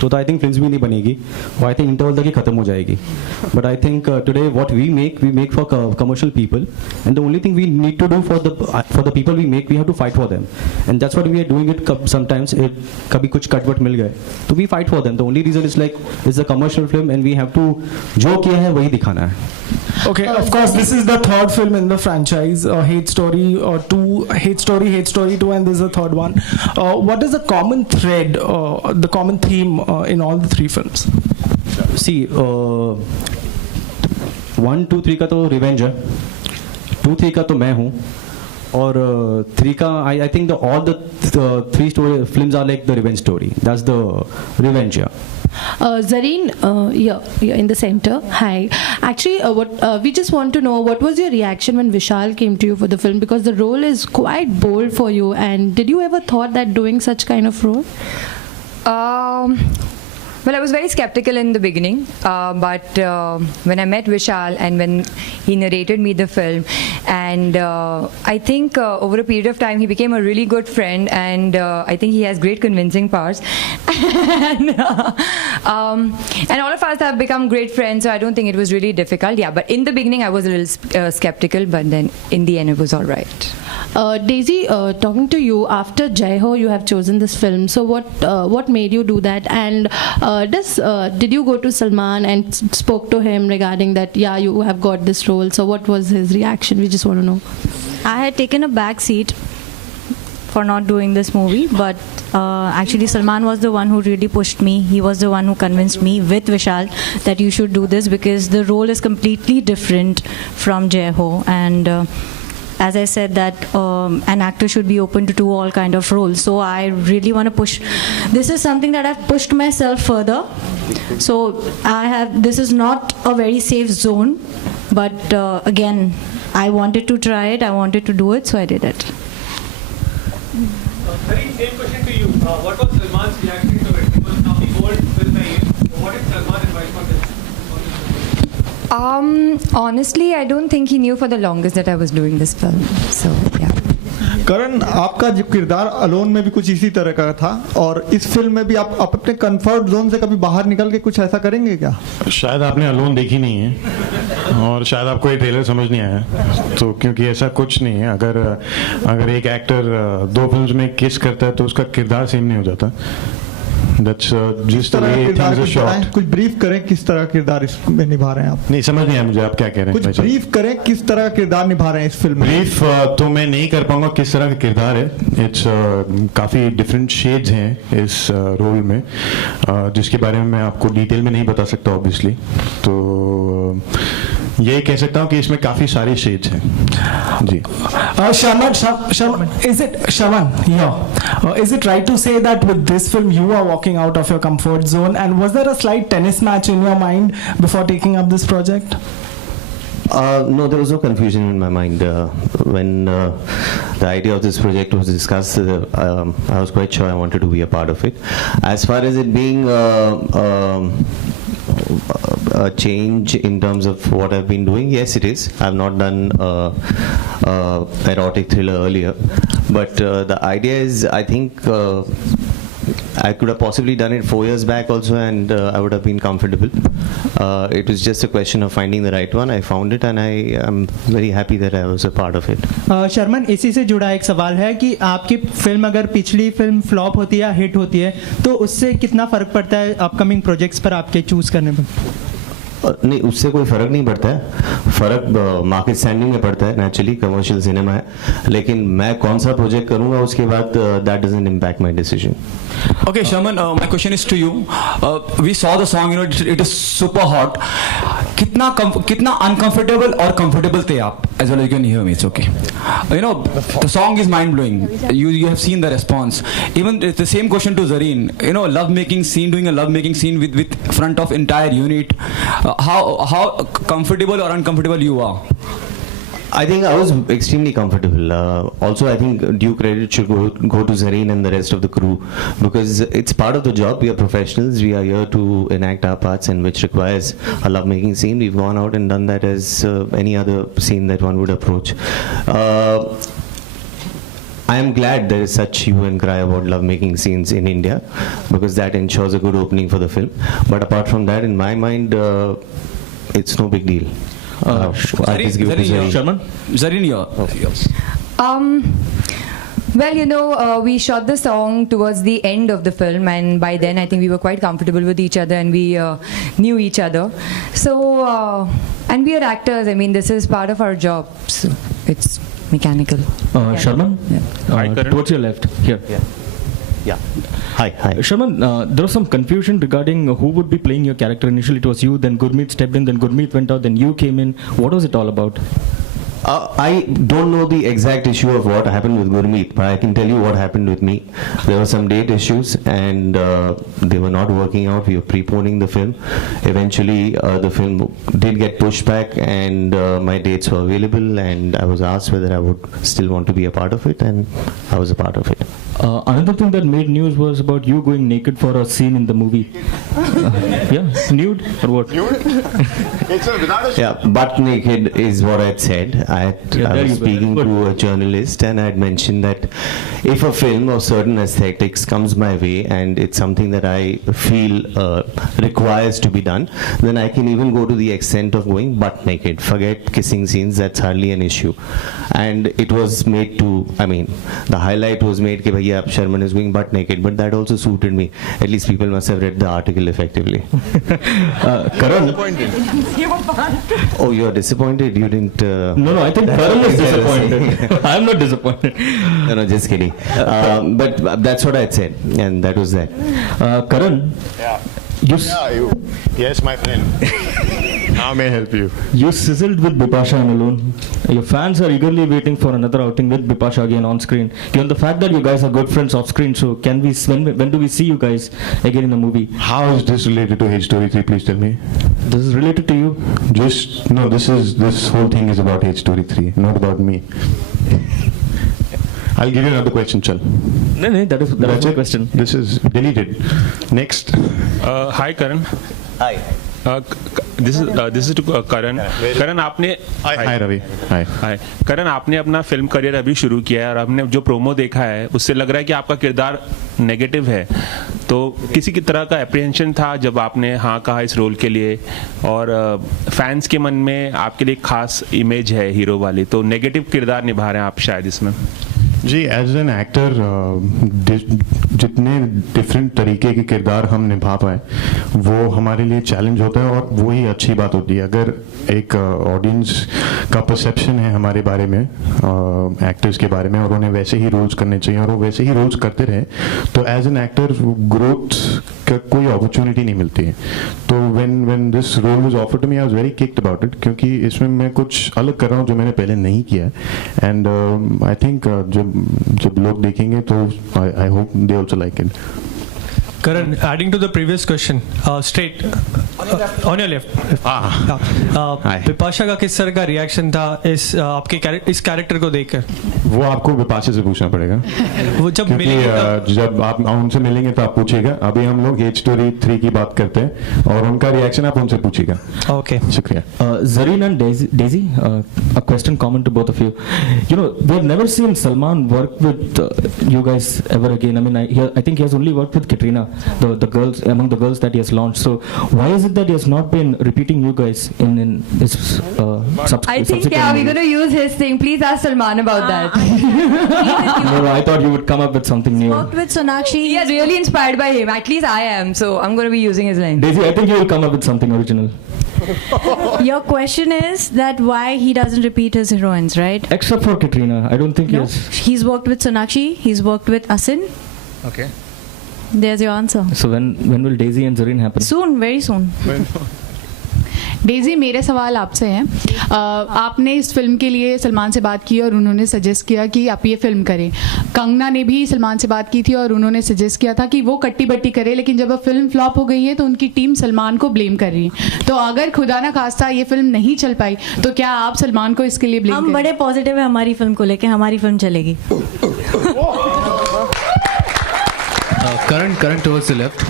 तो I think films भी नहीं बनेगी, और I think interval तक ही खत्म हो जाएगी. But I think today what we make for commercial people, and the only thing we need to do for the people we make, we have to fight for them, and that's what we are doing it. Sometimes कभी कुछ cut what मिल गए, तो we fight for them. The only reason is like it's a commercial film, and we have to जो किया है वही दिखाना है. Okay, of course, this is the third film in the franchise, Hate Story 2, Hate Story 2, and this is the third one. What is the common thread, the common theme in all the three films? See, 1, 2, 3 का तो revenge है, 2, 3 का तो मैं हूँ, और 3 का I think all the 3 story films are like the revenge story. That's the revenge, yeah. Zareen, you're in the center. Hi. Actually, we just want to know what was your reaction when Vishal came to you for the film, because the role is quite bold for you. And did you ever thought that doing such kind of role? Well, I was very skeptical in the beginning, but when I met Vishal and when he narrated me the film, and I think over a period of time he became a really good friend, and I think he has great convincing powers, and all of us have become great friends, so I don't think it was really difficult. Yeah, but in the beginning I was a little skeptical, but then in the end it was all right. Daisy, talking to you, after Jai Ho, you have chosen this film. So what made you do that? And did you go to Salman and spoke to him regarding that? Yeah, you have got this role. So what was his reaction? We just want to know. I had taken a back seat for not doing this movie, but actually Salman was the one who really pushed me. He was the one who convinced me with Vishal that you should do this because the role is completely different from Jai Ho, and as I said that an actor should be open to do all kind of roles. So I really want to push. This is something that I've pushed myself further. So this is not a very safe zone, but again, I wanted to try it. I wanted to do it, so I did it. Very same question to you. What was Salman's reaction to it? Because now the old film है ये. What did Salman advise on this? Honestly, I don't think he knew for the longest that I was doing this film. So yeah. करण, आपका जो किरदार alone में भी कुछ इसी तरह का था और इस फिल्म में भी आप अपने कंफर्ट जोन से कभी बाहर निकल के कुछ ऐसा करेंगे क्या? शायद आपने अलोन देखी नहीं है और शायद आपको ये ट्रेलर समझ नहीं आया, तो क्योंकि ऐसा कुछ नहीं है। अगर एक एक्टर 2 फिल्म्स में किस करता है तो उसका किरदार सेम नहीं हो जाता। That's just the way things are shot. कुछ ब्रीफ करें किस तरह का किरदार इसमें निभा रहे हैं आप? नहीं समझ नहीं आया मुझे आप क्या कह रहे हैं। कुछ ब्रीफ करें किस तरह का किरदार निभा रहे हैं इस फिल्म में? ब्रीफ तो मैं नहीं कर पाऊंगा किस तरह का किरदार है। इट्स काफ़ी डिफरेंट शेड्स हैं इस रोल में, जिसके बारे में मैं आपको डिटेल में नहीं बता सकता ऑब्वियसली। तो ये कह सकता हूँ कि इसमें काफ़ी सारे शेड्स हैं जी। Sharman, is it right to say that with this film you are walking out of your comfort zone, and was there a slight tennis match in your mind before taking up this project? No, there was no confusion in my mind. When the idea of this project was discussed, I was quite sure I wanted to be a part of it. As far as it being a change in terms of what I've been doing, yes it is. I've not done erotic thriller earlier, but the idea is, I think I could have possibly done it 4 years back also, and I would have been comfortable. It was just a question of finding the right one. I found it, and I am very happy that I was a part of it. Sharman, इसी से जुड़ा एक सवाल है कि आपकी film अगर पिछली फिल्म फ्लॉप होती है या हिट होती है तो उससे कितना फर्क पड़ता है अपकमिंग प्रोजेक्ट्स पर आपके चूज करने पर? नहीं, उससे कोई फ़र्क नहीं पड़ता है। फ़र्क मार्केट स्टैंडिंग में पड़ता है, नेचुरली कमर्शियल सिनेमा है, लेकिन मैं कौन सा प्रोजेक्ट करूंगा उसके बाद that doesn't impact my decision. Okay, Sharman, my question is to you. We saw the song, it is super hot. कितना uncomfortable और comfortable थे आप? As well as you can hear me, it's okay. The song is mind blowing. You have seen the response. Even it's the same question to Zareen. Love making scene, doing a love making scene with front of entire unit. How comfortable or uncomfortable you are? I think I was extremely comfortable. Also, I think due credit should go to Zareen and the rest of the crew, because it's part of the job. We are professionals. We are here to enact our parts, and which requires a love-making scene. We've gone out and done that as any other scene that one would approach. I am glad there is such hue and cry about love-making scenes in India, because that ensures a good opening for the film. But apart from that, in my mind, it's no big deal. Zareen, well, we shot the song towards the end of the film, and by then I think we were quite comfortable with each other, and we knew each other. So, and we are actors. I mean, this is part of our job, so it's mechanical. Sharman, towards your left here. Yeah. Hi. Sharman, there was some confusion regarding who would be playing your character. Initially it was you, then Gurmeet stepped in, then Gurmeet went out, then you came in. What was it all about? I don't know the exact issue of what happened with Gurmeet, but I can tell you what happened with me. There were some date issues, and they were not working out. We were preponing the film. Eventually, the film did get pushed back, and my dates were available, and I was asked whether I would still want to be a part of it, and I was a part of it. Another thing that made news was about you going naked for a scene in the movie. Yeah, nude or what? Yeah, butt naked is what I'd said. I was speaking to a journalist, and I had mentioned that if a film of certain aesthetics comes my way and it's something that I feel requires to be done, then I can even go to the extent of going butt naked. Forget kissing scenes, that's hardly an issue. And it was made to, the highlight was made that Sharman is going butt naked, but that also suited me. At least people must have read the article effectively. Karan? Oh, you're disappointed? You didn't... No, I think Karan is disappointed. I'm not disappointed. No, just kidding. But that's what I said, and that was that. Karan? Yeah. Yes, my friend. How may I help you? You sizzled with Bipasha and Alone. Your fans are eagerly waiting for another outing with Bipasha again on screen. Given the fact that you guys are good friends off screen, so when do we see you guys again in the movie? How is this related to Hate Story 3? Please tell me. This is related to you? This whole thing is about Hate Story 3, not about me. I'll give you another question, Chal. No, that is the question. This is deleted. Next. Hi, Karan. Hi. This is to Karan. Karan आपने hi Ravi. हाय करण, आपने अपना film career अभी शुरू किया है और आपने जो प्रोमो देखा है उससे लग रहा है कि आपका किरदार नेगेटिव है. तो किसी की तरह का एप्रीहेंशन था जब आपने हाँ कहा इस रोल के लिए, और फैंस के मन में आपके लिए खास इमेज है हीरो वाली, तो नेगेटिव किरदार निभा रहे हैं आप शायद इसमें. जी, एज एन एक्टर जितने डिफरेंट तरीके के किरदार हम निभा पाए वो हमारे लिए चैलेंज होता है और वो ही अच्छी बात होती है. अगर एक ऑडियंस का परसेप्शन है हमारे बारे में, एक्टर्स के बारे में, और उन्हें वैसे ही रोल्स करने चाहिए और वो वैसे ही रोल्स करते रहे, तो एज एन एक्टर ग्रोथ का कोई अपॉर्चुनिटी नहीं मिलती है. तो when this role was offered to me I was very kicked about it, क्योंकि इसमें मैं कुछ अलग कर रहा हूँ जो मैंने पहले नहीं किया. एंड आई थिंक जब लोग देखेंगे तो I hope they also like it. Karan, adding to the previous question, straight on your left. Bipasha का किस तरह का रिएक्शन था इस कैरेक्टर को देखकर? वो आपको बिपाशा से पूछना पड़ेगा. वो जब मिलेंगे, जब आप उनसे मिलेंगे तो आप पूछिएगा. अभी हम लोग H Story 3 की बात करते हैं और उनका रिएक्शन आप उनसे पूछिएगा. Okay. शुक्रिया. Zareen and Daisy, a question common to both of you. You know, we have never seen Salman work with you guys ever again. I mean, I think he has only worked with Katrina, the girls, among the girls that he has launched. So why is it that he has not been repeating you guys in his I think we're going to use his thing. Please ask Salman about that. No, I thought you would come up with something new. Worked with Sonakshi. We are really inspired by him. At least I am. So I'm going to be using his line. Daisy, I think you will come up with something original. Your question is that why he doesn't repeat his heroines, right? Except for Katrina, I don't think he has. He's worked with Sonakshi. He's worked with Asin. Okay. There's your answer. So when will Daisy and Zareen happen? Soon, very soon. Daisy, मेरे सवाल आपसे हैं. आपने इस film के लिए सलमान से बात की और उन्होंने सजेस्ट किया कि आप ये फिल्म करें. कंगना ने भी सलमान से बात की थी और उन्होंने सजेस्ट किया था कि वो कट्टी बट्टी करे, लेकिन जब अब फिल्म फ्लॉप हो गई है तो उनकी टीम सलमान को ब्लेम कर रही है. तो अगर खुदा ना खास्ता ये फिल्म नहीं चल पाई तो क्या आप सलमान को इसके लिए ब्लेम हम बड़े पॉजिटिव है हमारी फिल्म को लेके, हमारी फिल्म चलेगी. Karan towards the left.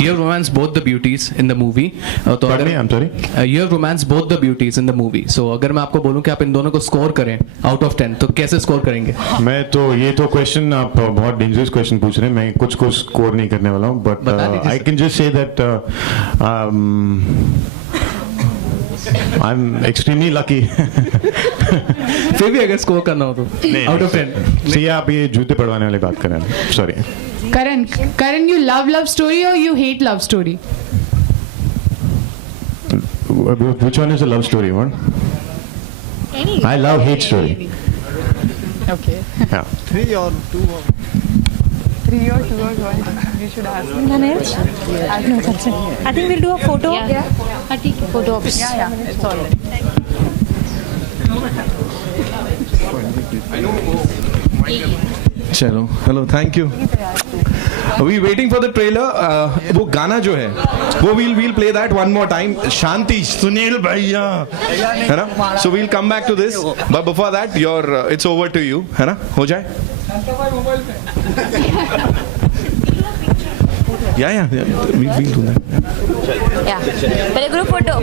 You have romanced both the beauties in the movie. तो Pardon me, I'm sorry. You have romanced both the beauties in the movie. So अगर मैं आपको बोलूं कि आप इन दोनों को स्कोर करें out of 10, तो कैसे स्कोर करेंगे? मैं तो ये तो क्वेश्चन आप बहुत डेंजरस क्वेश्चन पूछ रहे हैं. मैं कुछ को स्कोर नहीं करने वाला हूँ, but I can just say that I'm extremely lucky. फिर भी अगर स्कोर करना हो तो out of 10. See, आप ये जूते पड़वाने वाली बात कर रहे हैं. Sorry. Karan, you love story or you hate love story? Which one is a love story? One? I love hate story. Okay. Yeah. 3 or 2 or 3 or 2 or 1. You should ask me. I think we'll do a photo. Yeah. Photo ops. Yeah. It's all right. चलो, hello, thank you. We waiting for the trailer. वो गाना जो है वो we'll play that one more time. शांति, सुनील भैया, है ना? So we'll come back to this, but before that it's over to you, है ना? हो जाए? Yeah, we'll do that. Yeah. पहले ग्रुप फोटो.